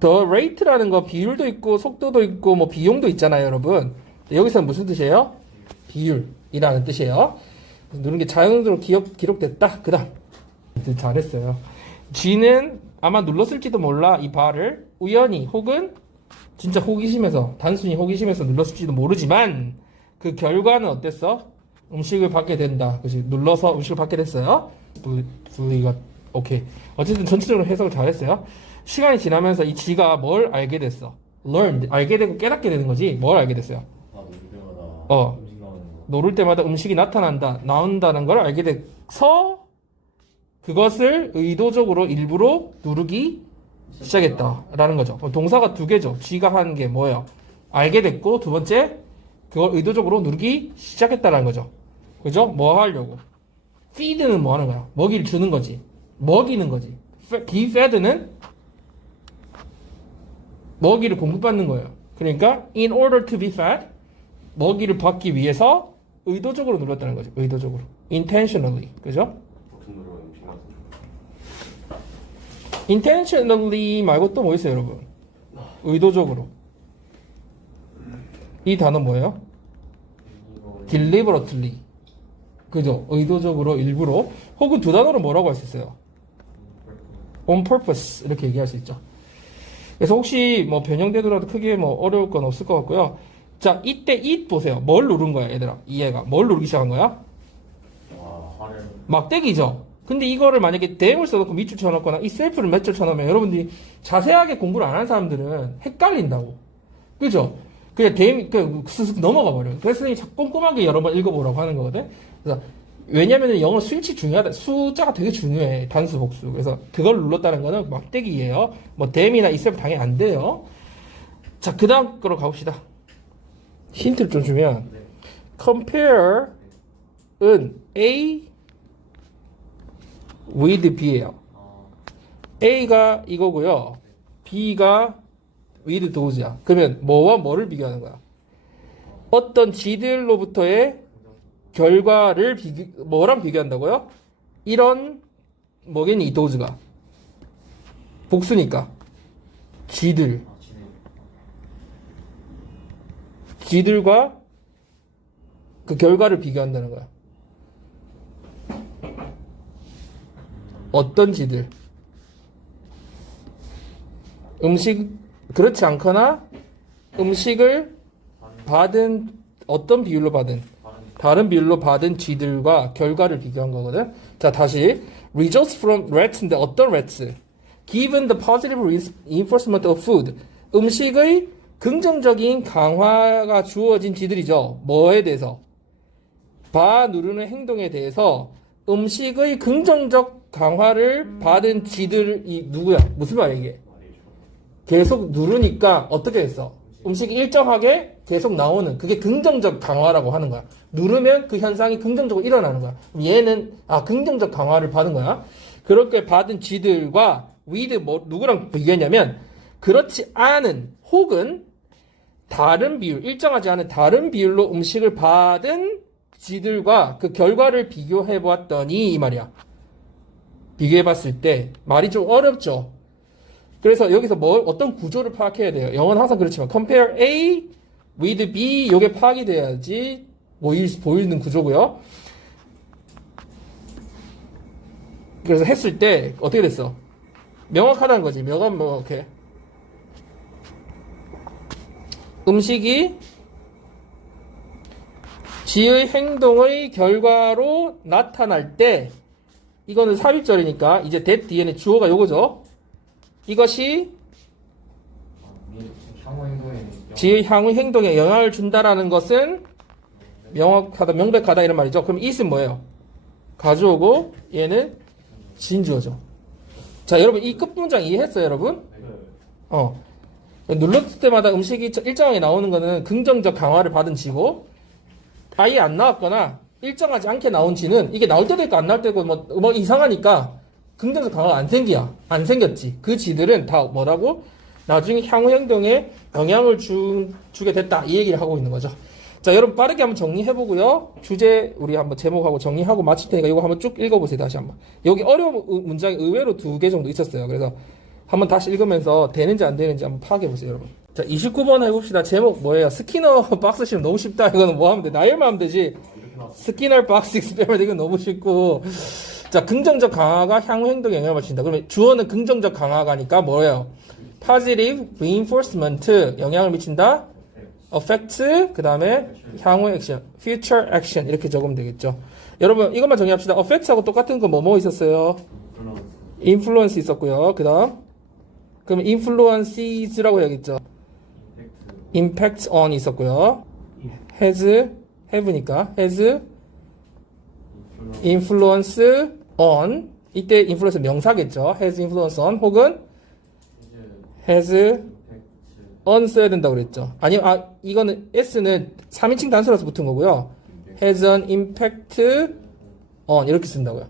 the rate라는 거 비율도 있고 속도도 있고 뭐 비용도 있잖아요, 여러분. 여기서는 무슨 뜻이에요? 비율이라는 뜻이에요. 누른 게 자연스럽게 기록됐다. 그다음 잘했어요. G는 아마 눌렀을지도 몰라 이 바를 우연히 혹은 진짜 호기심에서 단순히 호기심에서 눌렀을지도 모르지만 그 결과는 어땠어? 음식을 받게 된다. 그렇지? 눌러서 음식을 받게 됐어요. 분리가 오케이. 어쨌든 전체적으로 해석을 잘했어요. 시간이 지나면서 이 G가 뭘 알게 됐어? learned 알게 되고 깨닫게 되는 거지. 뭘 알게 됐어요? 누를 때마다 어. 음식 나오는 거. 노를 때마다 음식이 나온다는 걸 알게 돼서 그것을 의도적으로 일부러 누르기 시작했다라는 거죠. 동사가 두 개죠. G가 하는 게 뭐예요? 알게 됐고 두 번째 그걸 의도적으로 누르기 시작했다라는 거죠. 그죠? 뭐 하려고? feed는 뭐 하는 거야? 먹이를 주는 거지. 먹이는 거지. be fed는 먹이를 공급받는 거예요. 그러니까 in order to be fed 먹이를 받기 위해서 의도적으로 눌렀다는 거죠. 의도적으로. intentionally. 그죠? 버튼 누르면 음식 나서 intentionally 말고 또 뭐 있어요, 여러분? 의도적으로. 이 단어 뭐예요? deliberately. 그죠? 의도적으로, 일부러. 혹은 두 단어로 뭐라고 할 수 있어요? on purpose. 이렇게 얘기할 수 있죠. 그래서 혹시 뭐 변형되더라도 크게 뭐 어려울 건 없을 것 같고요. 자, 이때 it 보세요. 뭘 누른 거야, 얘들아? 이 애가. 뭘 누르기 시작한 거야? 화를 막대기죠. 근데 이거를 만약에 대응을 써놓고 밑줄 쳐놓거나 이 셀프를 몇 줄 쳐놓으면 여러분들이 자세하게 공부를 안 하는 사람들은 헷갈린다고. 그죠? 그냥 슥슥 넘어가 버려요. 그래서 선생님이 꼼꼼하게 여러 번 읽어보라고 하는 거거든. 그래서 왜냐면은 영어 수일치 중요하다. 숫자가 되게 중요해. 단수, 복수. 그래서 그걸 눌렀다는 거는 막대기예요. 뭐 댐이나 이 셀프 당연히 안 돼요. 자, 그 다음 거로 가봅시다. 힌트를 좀 주면 compare은 A with B예요. A가 이거고요. B가 with those야. 그러면 뭐와 뭐를 비교하는 거야? 어떤 G들로부터의 결과를 뭐랑 비교한다고요? 이런 뭐겠니? 이 those가 복수니까 G들과 그 결과를 비교한다는 거야. 어떤 G들? 그렇지 않거나 음식을 받은 어떤 비율로 받은 다른 비율로 받은 G들과 결과를 비교한 거거든. 자, 다시 results from rats인데 어떤 rats? Given the positive reinforcement of food. 음식의 긍정적인 강화가 주어진 G들이죠. 뭐에 대해서? 바 누르는 행동에 대해서 음식의 긍정적 강화를 받은 G들이 누구야? 무슨 말이야 이게? 계속 누르니까 어떻게 됐어? 음식이 일정하게 계속 나오는 그게 긍정적 강화라고 하는 거야. 누르면 그 현상이 긍정적으로 일어나는 거야. 얘는 긍정적 강화를 받은 거야. 그렇게 받은 G들과 with 누구랑 비교했냐면 그렇지 않은 혹은 다른 비율, 일정하지 않은 다른 비율로 음식을 받은 G들과 그 결과를 비교해 보았더니 이 말이야. 비교해 봤을 때 말이 좀 어렵죠. 그래서 여기서 어떤 구조를 파악해야 돼요. 영어는 항상 그렇지만 compare A with B 요게 파악이 돼야지 보이는 구조고요. 그래서 했을 때 어떻게 됐어? 명확하다는 거지. 명확해. 음식이 G의 행동의 결과로 나타날 때 이거는 삽입절이니까 이제 that 뒤에는 주어가 요거죠. 이것이 G의 향후 행동에 영향을 준다라는 것은 명확하다, 명백하다 이런 말이죠. 그럼 it은 뭐예요? 가져오고 얘는 진주어죠. 자, 여러분 이 끝문장 이해했어요, 여러분? 눌렀을 때마다 음식이 일정하게 나오는 거는 긍정적 강화를 받은 G고 아예 안 나왔거나 일정하지 않게 나온 지는 이게 나올 때도 있고 안 나올 때도 있고 뭐 이상하니까 긍정적 강화가 안 생겼지. 그 지들은 다 뭐라고? 나중에 향후 행동에 영향을 주게 됐다. 이 얘기를 하고 있는 거죠. 자, 여러분 빠르게 한번 정리해보고요. 주제 우리 한번 제목하고 정리하고 마칠 테니까 이거 한번 쭉 읽어보세요. 다시 한번. 여기 어려운 문장이 의외로 2개 정도 있었어요. 그래서 한번 다시 읽으면서 되는지 안 되는지 한번 파악해보세요, 여러분. 자, 29번 해봅시다. 제목 뭐예요? 스키너 박스 씌우면 너무 쉽다. 이거는 뭐 하면 돼? 나열만 하면 되지. 스키너 박스 익스페리먼트 이건 너무 쉽고. 자, 긍정적 강화가 향후 행동에 영향을 미친다. 그러면 주어는 긍정적 강화가니까 뭐예요? positive reinforcement 영향을 미친다. affect 그 다음에 향후 액션, future action 이렇게 적으면 되겠죠. 여러분 이것만 정리합시다. affect하고 똑같은 거 뭐 있었어요? influence 있었고요. 그 다음 그럼 influences라고 해야겠죠. impact on 있었고요. have니까 has influence on 이때 influence 명사겠죠. has influence on 혹은 has on 써야 된다고 그랬죠. 아니면 이거는 s는 3인칭 단수라서 붙은 거고요. has an impact on 이렇게 쓴다고요.